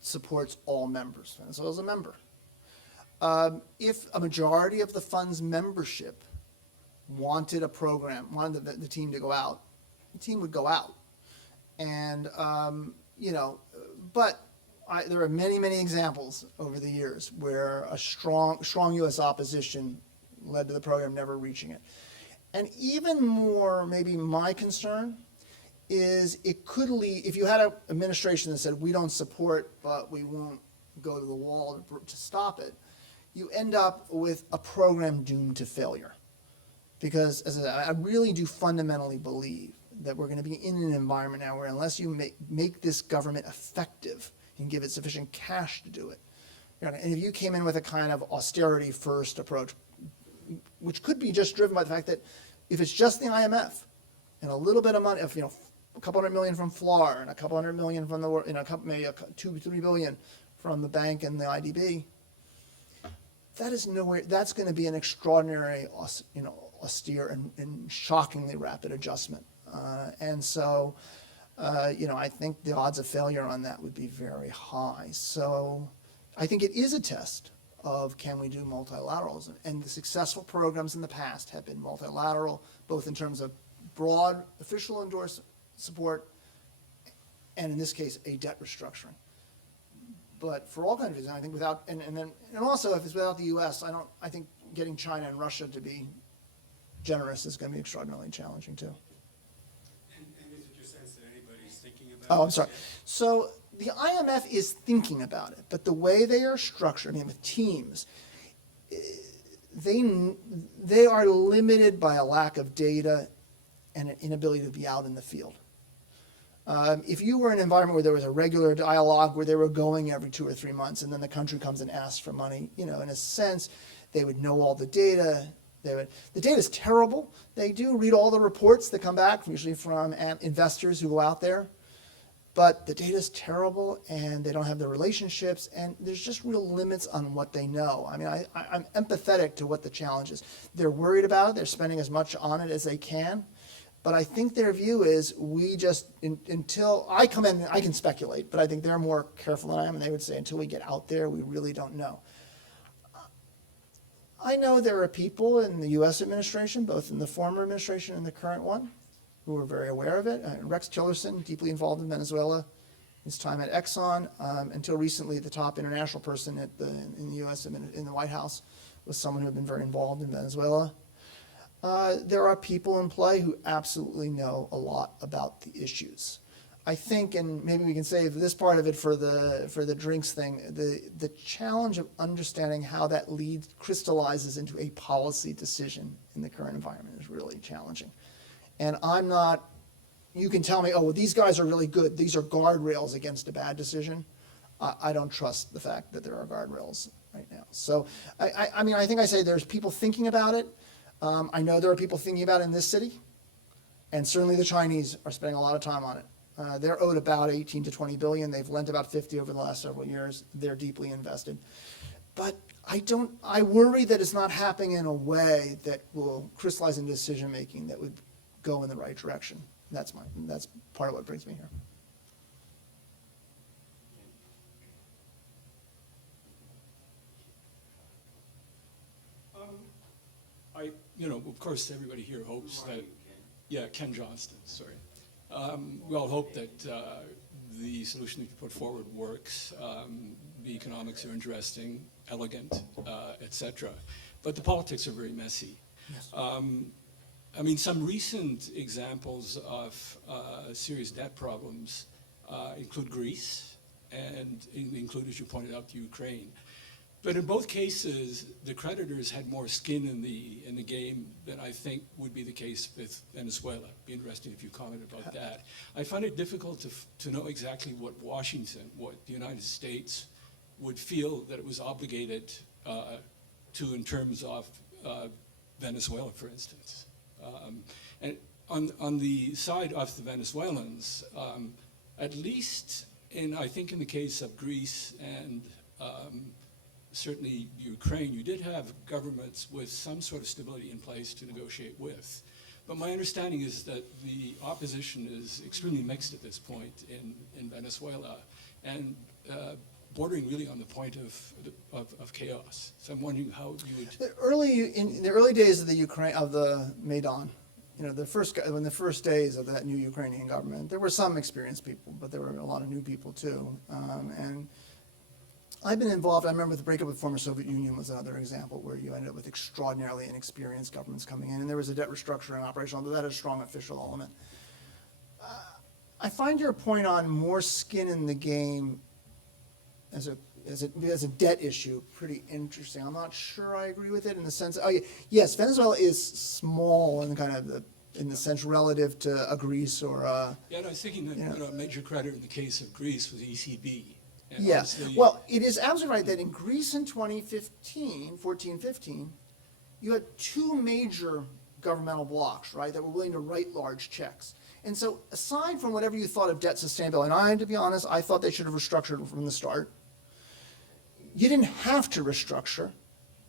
supports all members. Venezuela is a member. If a majority of the fund's membership wanted a program, wanted the team to go out, the team would go out. And, you know, but there are many, many examples over the years where a strong U.S. opposition led to the program never reaching it. And even more, maybe my concern is it could lead, if you had an administration that said, we don't support, but we won't go to the wall to stop it, you end up with a program doomed to failure. Because as I really do fundamentally believe that we're going to be in an environment now where unless you make this government effective and give it sufficient cash to do it, and if you came in with a kind of austerity first approach, which could be just driven by the fact that if it's just the IMF and a little bit of money, if, you know, a couple $100 million from FLAR and a couple $100 million from the, you know, maybe $2-3 billion from the bank and the IDB, that is nowhere. That's going to be an extraordinary, you know, austere and shockingly rapid adjustment. And so, you know, I think the odds of failure on that would be very high. So I think it is a test of can we do multilateralism. And the successful programs in the past have been multilateral, both in terms of broad official endorsed support and in this case, a debt restructuring. But for all kinds of reasons, I think without, and also if it's without the U.S., I think getting China and Russia to be generous is going to be extraordinarily challenging too. And is it your sense that anybody's thinking about Oh, I'm sorry. So the IMF is thinking about it, but the way they are structured, I mean, with teams, they are limited by a lack of data and an inability to be out in the field. If you were in an environment where there was a regular dialogue where they were going every 2 or 3 months and then the country comes and asks for money, you know, in a sense, they would know all the data. The data is terrible. They do read all the reports that come back, usually from investors who go out there. But the data is terrible and they don't have the relationships and there's just real limits on what they know. I mean, I'm empathetic to what the challenge is. They're worried about it. They're spending as much on it as they can. But I think their view is we just, until I come in, I can speculate, but I think they're more careful than I am, and they would say until we get out there, we really don't know. I know there are people in the U.S. administration, both in the former administration and the current one, who are very aware of it. Rex Tillerson, deeply involved in Venezuela, his time at Exxon, until recently the top international person in the U.S. in the White House was someone who had been very involved in Venezuela. There are people in play who absolutely know a lot about the issues. I think, and maybe we can save this part of it for the drinks thing, the challenge of understanding how that crystallizes into a policy decision in the current environment is really challenging. And I'm not, you can tell me, oh, well, these guys are really good. These are guardrails against a bad decision. I don't trust the fact that there are guardrails right now. So, I mean, I think I say there's people thinking about it. I know there are people thinking about it in this city. And certainly the Chinese are spending a lot of time on it. They're owed about 18 to 20 billion. They've lent about 50 over the last several years. They're deeply invested. But I worry that it's not happening in a way that will crystallize into decision-making that would go in the right direction. That's part of what brings me here. Of course, everybody here hopes that, yeah, Ken Johnston, sorry. We all hope that the solution that you put forward works. The economics are interesting, elegant, etc. But the politics are very messy. Yes. I mean, some recent examples of serious debt problems include Greece and include, as you pointed out, Ukraine. But in both cases, the creditors had more skin in the game than I think would be the case with Venezuela. It'd be interesting if you comment about that. I find it difficult to know exactly what Washington, what the United States would feel that it was obligated to in terms of Venezuela, for instance. And on the side of the Venezuelans, at least I think in the case of Greece and certainly Ukraine, you did have governments with some sort of stability in place to negotiate with. But my understanding is that the opposition is extremely mixed at this point in Venezuela and bordering really on the point of chaos. So I'm wondering how you would... In the early days of the Maidan, when the first days of that new Ukrainian government, there were some experienced people, but there were a lot of new people too. And I've been involved, I remember the breakup of the former Soviet Union was another example where you ended up with extraordinarily inexperienced governments coming in, and there was a debt restructuring operation, although that had a strong official element. I find your point on more skin in the game as a debt issue pretty interesting. I'm not sure I agree with it in the sense, yes, Venezuela is small and kind of in the sense relative to a Greece or a... Yeah, and I was thinking that a major creditor in the case of Greece was the ECB. Yes, well, it is absolutely right that in Greece in 2014-15, you had two major governmental blocks, right, that were willing to write large checks. And so aside from whatever you thought of debt sustainability, and to be honest, I thought they should have restructured from the start. You didn't have to restructure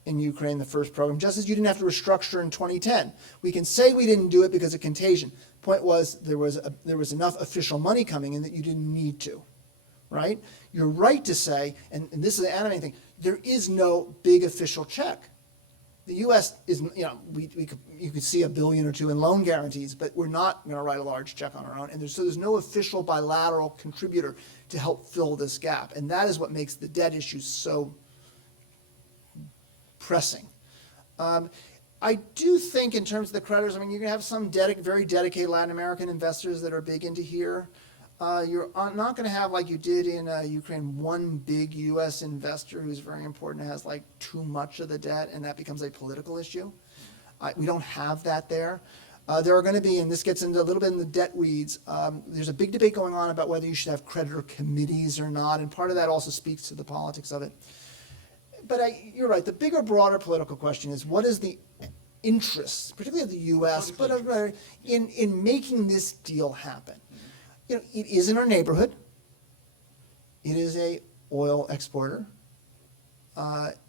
in Ukraine, the first program, just as you didn't have to restructure in 2010. We can say we didn't do it because of contagion. Point was, there was enough official money coming in that you didn't need to. Right? You're right to say, and this is the animating thing, there is no big official check. The U.S. is, you could see $1 billion or $2 billion in loan guarantees, but we're not going to write a large check on our own. And there's no official bilateral contributor to help fill this gap. And that is what makes the debt issue so pressing. I do think in terms of the creditors, I mean, you're going to have some very dedicated Latin American investors that are big into here. You're not going to have, like you did in Ukraine, one big U.S. investor who's very important, has like too much of the debt, and that becomes a political issue. We don't have that there. There are going to be, and this gets into a little bit in the debt weeds, there's a big debate going on about whether you should have creditor committees or not, and part of that also speaks to the politics of it. But you're right, the bigger, broader political question is, what is the interest, particularly of the U.S., but in making this deal happen? It is in our neighborhood. It is a oil exporter.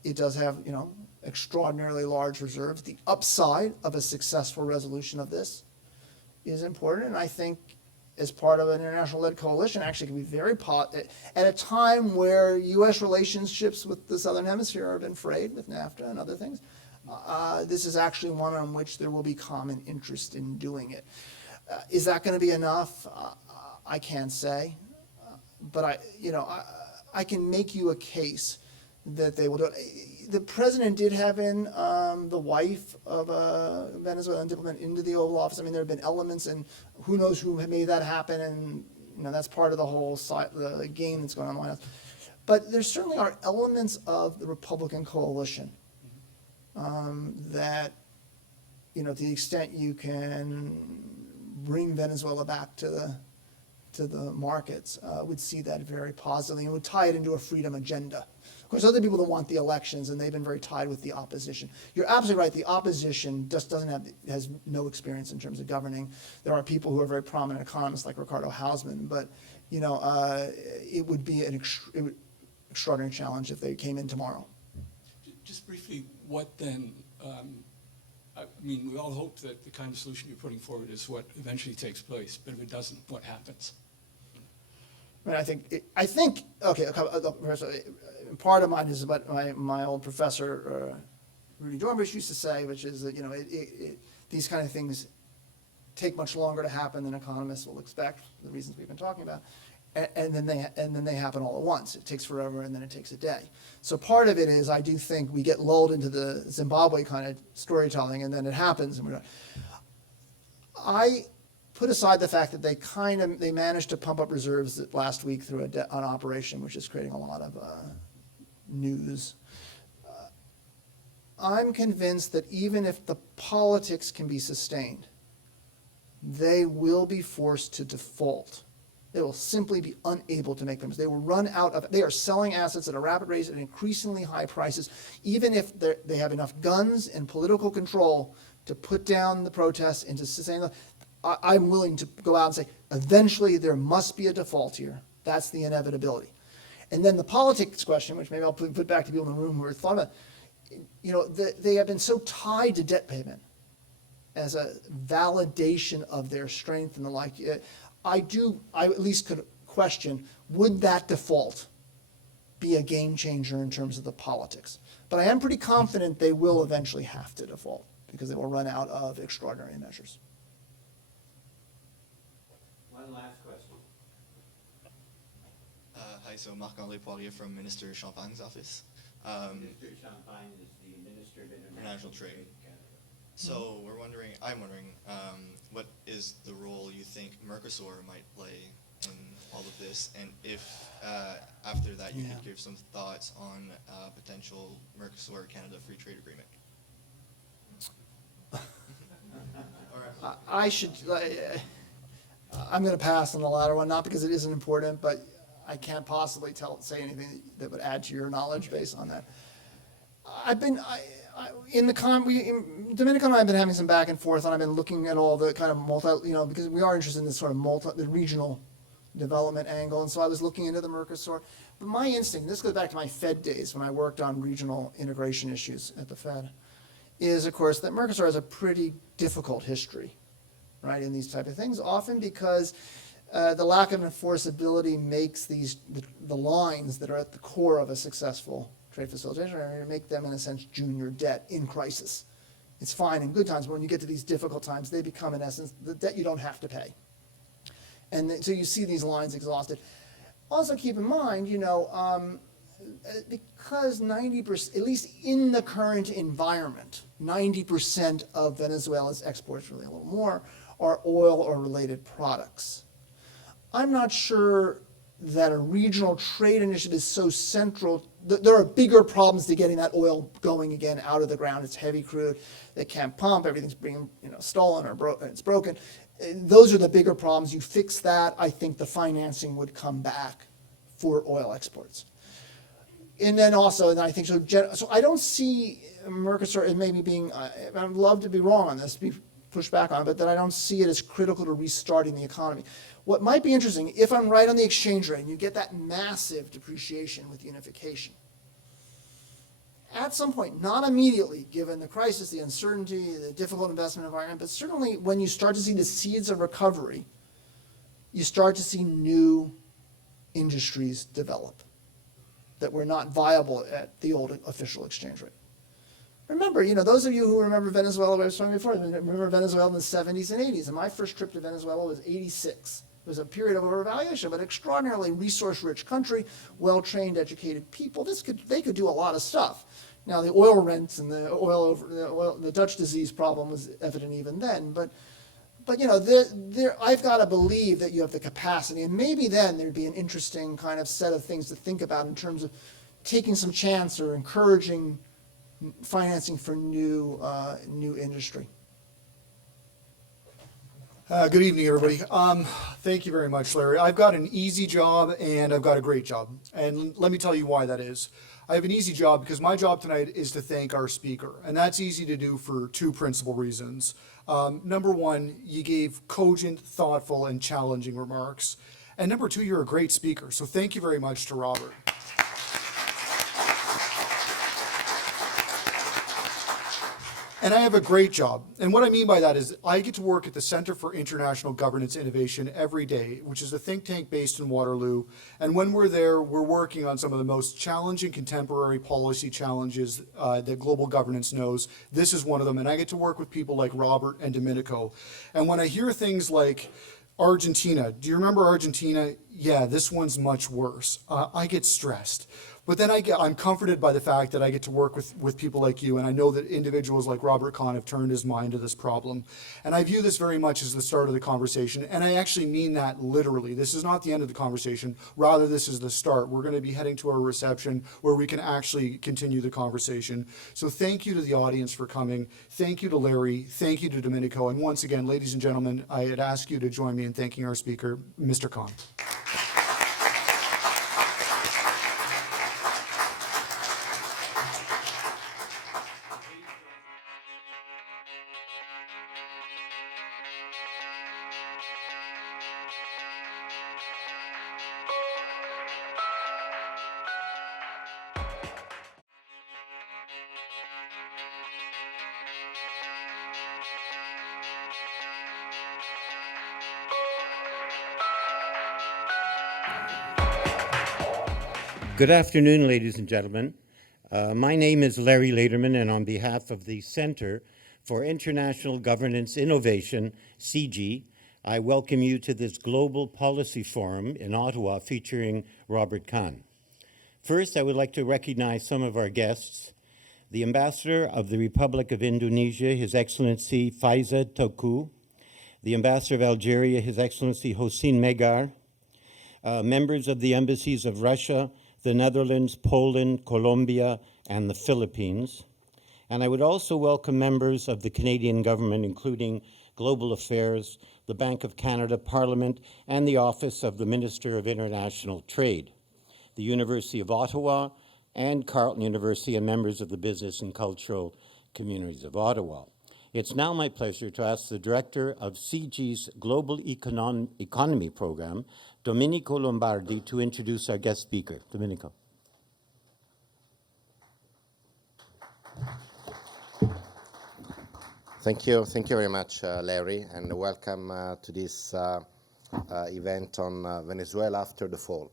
It does have, extraordinarily large reserves. The upside of a successful resolution of this is important, and I think as part of an international-led coalition actually can be very at a time where U.S. relationships with the Southern Hemisphere have been frayed with NAFTA and other things. This is actually one on which there will be common interest in doing it. Is that going to be enough? I can't say, but I can make you a case that they will do it. The president did have in the wife of a Venezuelan diplomat into the Oval Office. I mean, there have been elements, and who knows who made that happen, and that's part of the whole the game that's going on in the White House. But there certainly are elements of the Republican coalition that, to the extent you can bring Venezuela back to the markets, would see that very positively and would tie it into a freedom agenda. Of course, other people that want the elections, and they've been very tied with the opposition. You're absolutely right. The opposition just has no experience in terms of governing. There are people who are very prominent economists like Ricardo Hausman, but it would be an extraordinary challenge if they came in tomorrow. Just briefly, what then? I mean, we all hope that the kind of solution you're putting forward is what eventually takes place. But if it doesn't, what happens? I mean, I think. Okay. Part of mine is what my old professor Rudy Dornbush used to say, which is that these kind of things take much longer to happen than economists will expect, for the reasons we've been talking about, and then they happen all at once. It takes forever, and then it takes a day. So part of it is I do think we get lulled into the Zimbabwe kind of storytelling, and then it happens, and we're not. I put aside the fact that they managed to pump up reserves last week through an operation, which is creating a lot of news. I'm convinced that even if the politics can be sustained, they will be forced to default. They will simply be unable to make payments. They will run out of, they are selling assets at a rapid rate at increasingly high prices, even if they have enough guns and political control to put down the protests and to sustain. I'm willing to go out and say, eventually there must be a default here. That's the inevitability. And then the politics question, which maybe I'll put back to people in the room who are thought about, they have been so tied to debt payment as a validation of their strength and the like. I at least could question, would that default be a game changer in terms of the politics? But I am pretty confident they will eventually have to default because they will run out of extraordinary measures. One last question. Hi, so Marc-André Poirier from Minister Champagne's office. Minister Champagne is the Minister of International Trade. So I'm wondering, what is the role you think Mercosur might play in all of this, and if after that you could give some thoughts on potential Mercosur-Canada free trade agreement. I'm going to pass on the latter one, not because it isn't important, but I can't possibly say anything that would add to your knowledge base on that. Domenico and I have been having some back and forth, and I've been looking at all the kind of because we are interested in this sort of the regional development angle, and so I was looking into the Mercosur. But my instinct, this goes back to my Fed days when I worked on regional integration issues at the Fed, is of course that Mercosur has a pretty difficult history, right, in these type of things, often because the lack of enforceability makes the lines that are at the core of a successful trade facilitation area make them, in a sense, junior debt in crisis. It's fine in good times, but when you get to these difficult times, they become, in essence, the debt you don't have to pay. And so you see these lines exhausted. Also keep in mind, because 90%, at least in the current environment, 90% of Venezuela's exports, really a little more, are oil or related products. I'm not sure that a regional trade initiative is so central. There are bigger problems to getting that oil going again out of the ground. It's heavy crude. They can't pump. Everything's being stolen or it's broken. Those are the bigger problems. You fix that, I think the financing would come back for oil exports. And then also, and I think so I don't see Mercosur as maybe being, I'd love to be wrong on this, be pushed back on it, but that I don't see it as critical to restarting the economy. What might be interesting, if I'm right on the exchange rate, and you get that massive depreciation with unification, at some point, not immediately, given the crisis, the uncertainty, the difficult investment environment, but certainly when you start to see the seeds of recovery, you start to see new industries develop that were not viable at the old official exchange rate. Remember, those of you who remember Venezuela, I was talking before, remember Venezuela in the 70s and 80s, and my first trip to Venezuela was 86. It was a period of overvaluation, but extraordinarily resource-rich country, well-trained, educated people. They could do a lot of stuff. Now, the oil rents and the Dutch disease problem was evident even then, but But I've got to believe that you have the capacity, and maybe then there'd be an interesting kind of set of things to think about in terms of taking some chance or encouraging financing for new industry. Good evening, everybody. Thank you very much, Larry. I've got an easy job and I've got a great job. And let me tell you why that is. I have an easy job because my job tonight is to thank our speaker. And that's easy to do for two principal reasons. Number one, you gave cogent, thoughtful, and challenging remarks. And number two, you're a great speaker. So thank you very much to Robert. And I have a great job. And what I mean by that is I get to work at the Center for International Governance Innovation every day, which is a think tank based in Waterloo. And when we're there, we're working on some of the most challenging contemporary policy challenges that global governance knows. This is one of them. And I get to work with people like Robert and Domenico. And when I hear things like Argentina, do you remember Argentina? Yeah, this one's much worse. I get stressed. But then I'm comforted by the fact that I get to work with people like you, and I know that individuals like Robert Kahn have turned his mind to this problem. And I view this very much as the start of the conversation, and I actually mean that literally. This is not the end of the conversation. Rather, this is the start. We're going to be heading to a reception where we can actually continue the conversation. So thank you to the audience for coming. Thank you to Larry. Thank you to Domenico. And once again, ladies and gentlemen, I'd ask you to join me in thanking our speaker, Mr. Kahn. Good afternoon, ladies and gentlemen. My name is Larry Lederman, and on behalf of the Center for International Governance Innovation, CG, I welcome you to this Global Policy Forum in Ottawa featuring Robert Kahn. First, I would like to recognize some of our guests. The Ambassador of the Republic of Indonesia, His Excellency Faiza Toku, the Ambassador of Algeria, His Excellency Hossein Megar, members of the embassies of Russia, the Netherlands, Poland, Colombia, and the Philippines. And I would also welcome members of the Canadian government, including Global Affairs, the Bank of Canada, Parliament, and the Office of the Minister of International Trade, the University of Ottawa, and Carleton University, and members of the business and cultural communities of Ottawa. It's now my pleasure to ask the Director of CG's Global Economy Program, Domenico Lombardi, to introduce our guest speaker. Domenico. Thank you very much, Larry, and welcome to this event on Venezuela after the fall.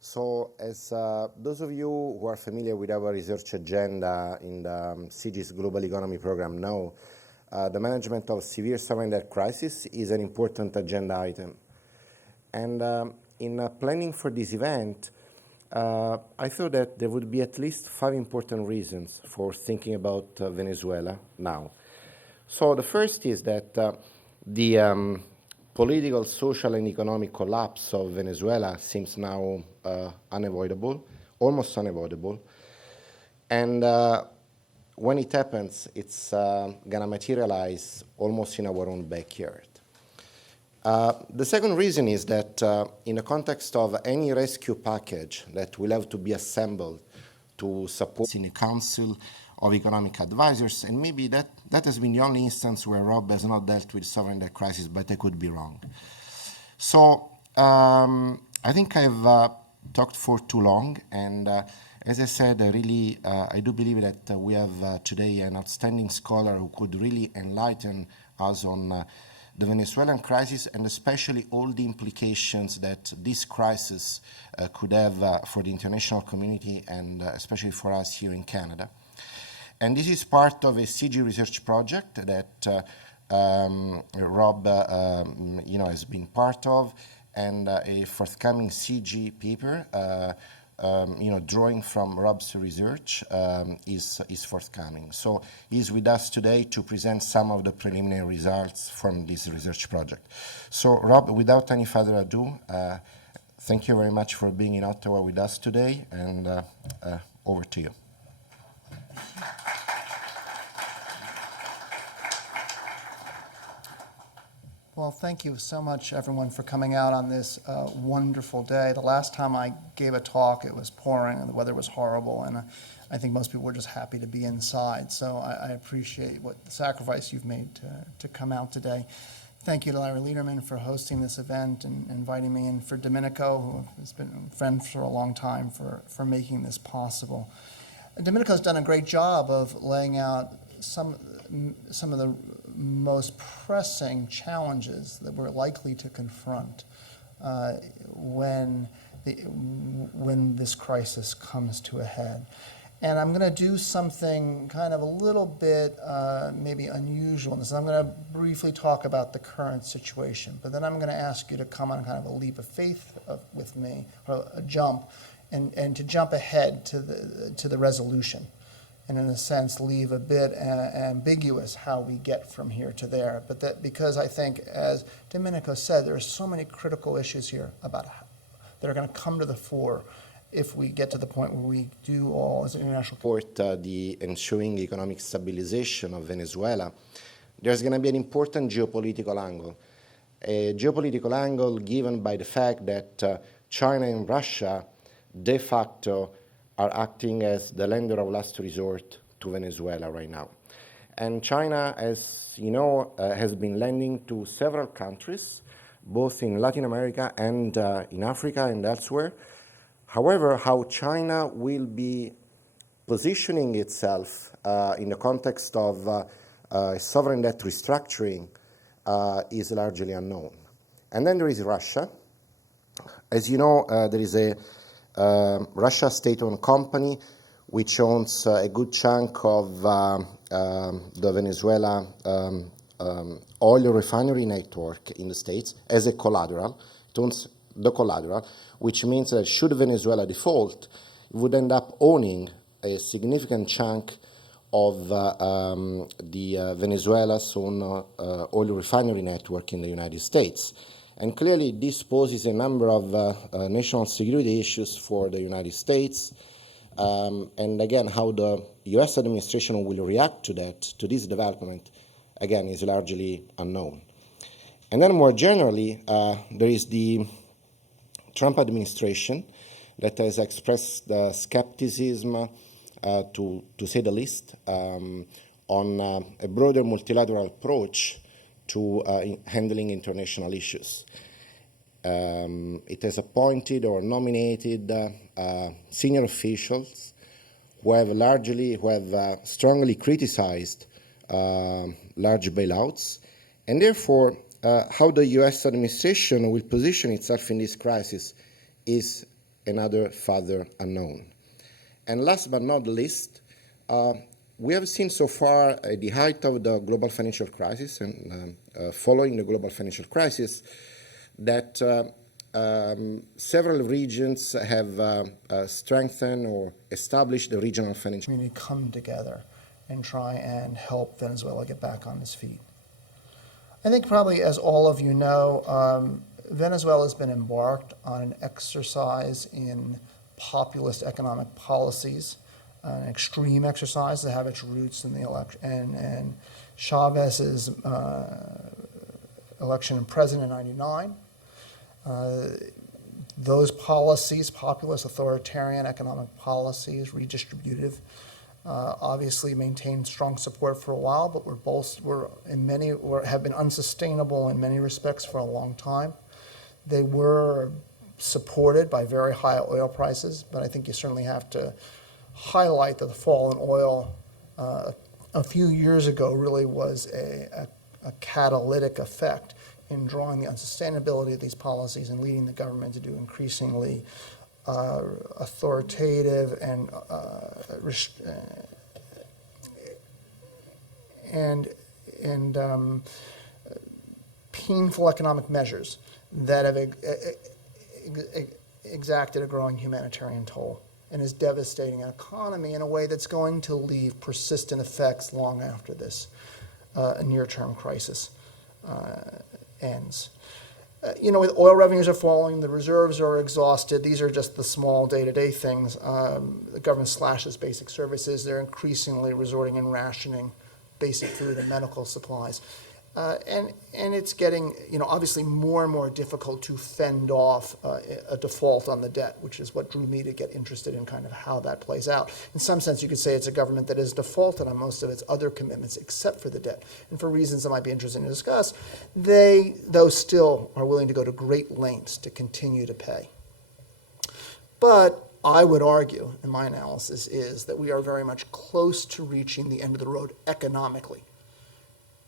So, as those of you who are familiar with our research agenda in the CG's Global Economy Program know, the management of severe sovereign debt crisis is an important agenda item. And in planning for this event, I thought that there would be at least 5 important reasons for thinking about Venezuela now. So the first is that the political, social, and economic collapse of Venezuela seems now unavoidable, almost unavoidable. And when it happens, it's going to materialize almost in our own backyard. The second reason is that in the context of any rescue package that will have to be assembled to support in the Council of Economic Advisors, and maybe that has been the only instance where Rob has not dealt with sovereign debt crisis, but I could be wrong. So I think I've talked for too long, and as I said, I do believe that we have today an outstanding scholar who could really enlighten us on the Venezuelan crisis, and especially all the implications that this crisis could have for the international community, and especially for us here in Canada. And this is part of a CG research project that Rob has been part of, and a forthcoming CG paper drawing from Rob's research is forthcoming. So he's with us today to present some of the preliminary results from this research project. So Rob, without any further ado, thank you very much for being in Ottawa with us today, and over to you. Well, thank you so much, everyone, for coming out on this wonderful day. The last time I gave a talk, it was pouring and the weather was horrible, and I think most people were just happy to be inside. So I appreciate the sacrifice you've made to come out today. Thank you to Larry Lederman for hosting this event and inviting me in, for Domenico, who has been a friend for a long time, for making this possible. Domenico's done a great job of laying out some of the most pressing challenges that we're likely to confront when this crisis comes to a head. And I'm going to do something kind of a little bit maybe unusual in this. I'm going to briefly talk about the current situation, but then I'm going to ask you to come on kind of a leap of faith with me, or a jump, and to jump ahead to the resolution, and in a sense leave a bit ambiguous how we get from here to there. But that, because I think, as Domenico said, there are so many critical issues here that are going to come to the fore if we get to the point where we do all as an international support the ensuing economic stabilization of Venezuela. There's going to be an important geopolitical angle. A geopolitical angle given by the fact that China and Russia de facto are acting as the lender of last resort to Venezuela right now. And China, as you know, has been lending to several countries, both in Latin America and in Africa and elsewhere. However, how China will be positioning itself in the context of sovereign debt restructuring is largely unknown. And then there is Russia. As you know, there is a Russia state-owned company which owns a good chunk of the Venezuela oil refinery network in the States as a collateral. It owns the collateral, which means that should Venezuela default, it would end up owning a significant chunk of the Venezuela's own oil refinery network in the United States. And clearly, this poses a number of national security issues for the United States. And again, how the U.S. administration will react to this development, again, is largely unknown. And then more generally, there is the Trump administration that has expressed skepticism, to say the least, on a broader multilateral approach to handling international issues. It has appointed or nominated senior officials who have strongly criticized large bailouts, and therefore how the U.S. administration will position itself in this crisis is another further unknown. And last but not least, we have seen so far at the height of the global financial crisis and following the global financial crisis that several regions have strengthened or established the regional financial community come together and try and help Venezuela get back on its feet. I think probably, as all of you know, Venezuela has been embarked on an exercise in populist economic policies, an extreme exercise that have its roots in the election and Chavez's election of president in '99. Those policies, populist, authoritarian economic policies, redistributive, obviously maintained strong support for a while, but have been unsustainable in many respects for a long time. They were supported by very high oil prices, but I think you certainly have to highlight that the fall in oil a few years ago really was a catalytic effect in drawing the unsustainability of these policies and leading the government to do increasingly authoritative and painful economic measures that have exacted a growing humanitarian toll and is devastating an economy in a way that's going to leave persistent effects long after this near-term crisis ends. With oil revenues are falling, the reserves are exhausted. These are just the small day-to-day things. The government slashes basic services. They're increasingly resorting and rationing basic food and medical supplies. And it's getting, obviously more and more difficult to fend off a default on the debt, which is what drew me to get interested in kind of how that plays out. In some sense, you could say it's a government that has defaulted on most of its other commitments except for the debt. And for reasons that might be interesting to discuss, they, though, still are willing to go to great lengths to continue to pay. But I would argue, and my analysis is, that we are very much close to reaching the end of the road economically.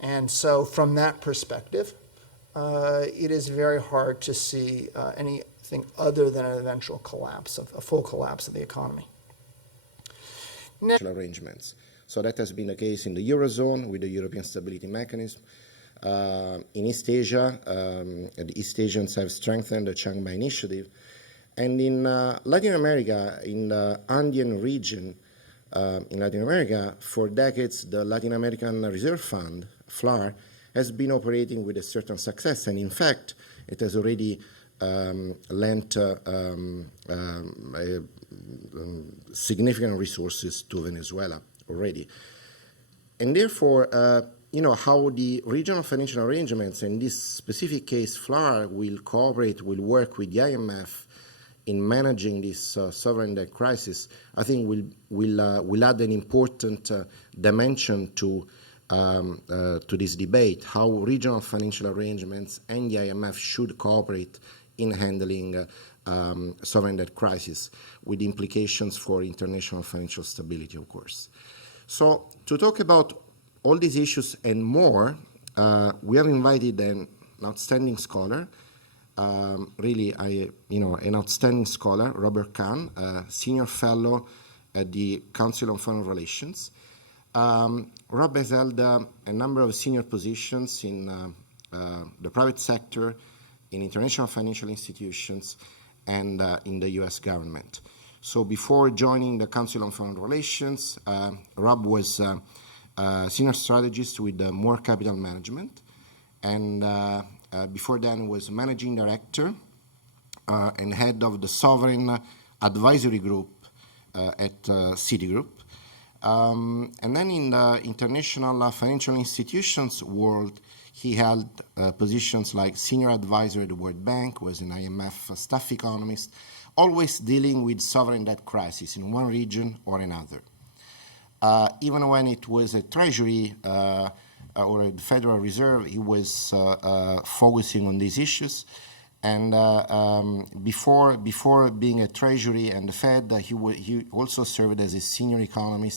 And so from that perspective, it is very hard to see anything other than an eventual collapse, a full collapse of the economy. Arrangements. So that has been the case in the Eurozone with the European Stability Mechanism. In East Asia, the East Asians have strengthened the Chiang Mai Initiative. And in Latin America, in the Andean region, in Latin America, for decades, the Latin American Reserve Fund, FLAR, has been operating with a certain success. And in fact, it has already lent significant resources to Venezuela already. And therefore, how the regional financial arrangements, in this specific case, FLAR, will cooperate, will work with the IMF in managing this sovereign debt crisis, I think will add an important dimension to this debate, how regional financial arrangements and the IMF should cooperate in handling sovereign debt crisis, with implications for international financial stability, of course. So to talk about all these issues and more, we have invited an outstanding scholar, an outstanding scholar, Robert Kahn, a senior fellow at the Council on Foreign Relations. Rob has held a number of senior positions in the private sector, in international financial institutions, and in the US government. So before joining the Council on Foreign Relations, Rob was a senior strategist with the Mora Capital Management, and before then was managing director and head of the Sovereign Advisory Group at Citigroup. And then in the international financial institutions world, he held positions like senior advisor at the World Bank, was an IMF staff economist, always dealing with sovereign debt crisis in one region or another. Even when it was a Treasury or a Federal Reserve, he was focusing on these issues. And before being a Treasury and the Fed, he also served as a senior economist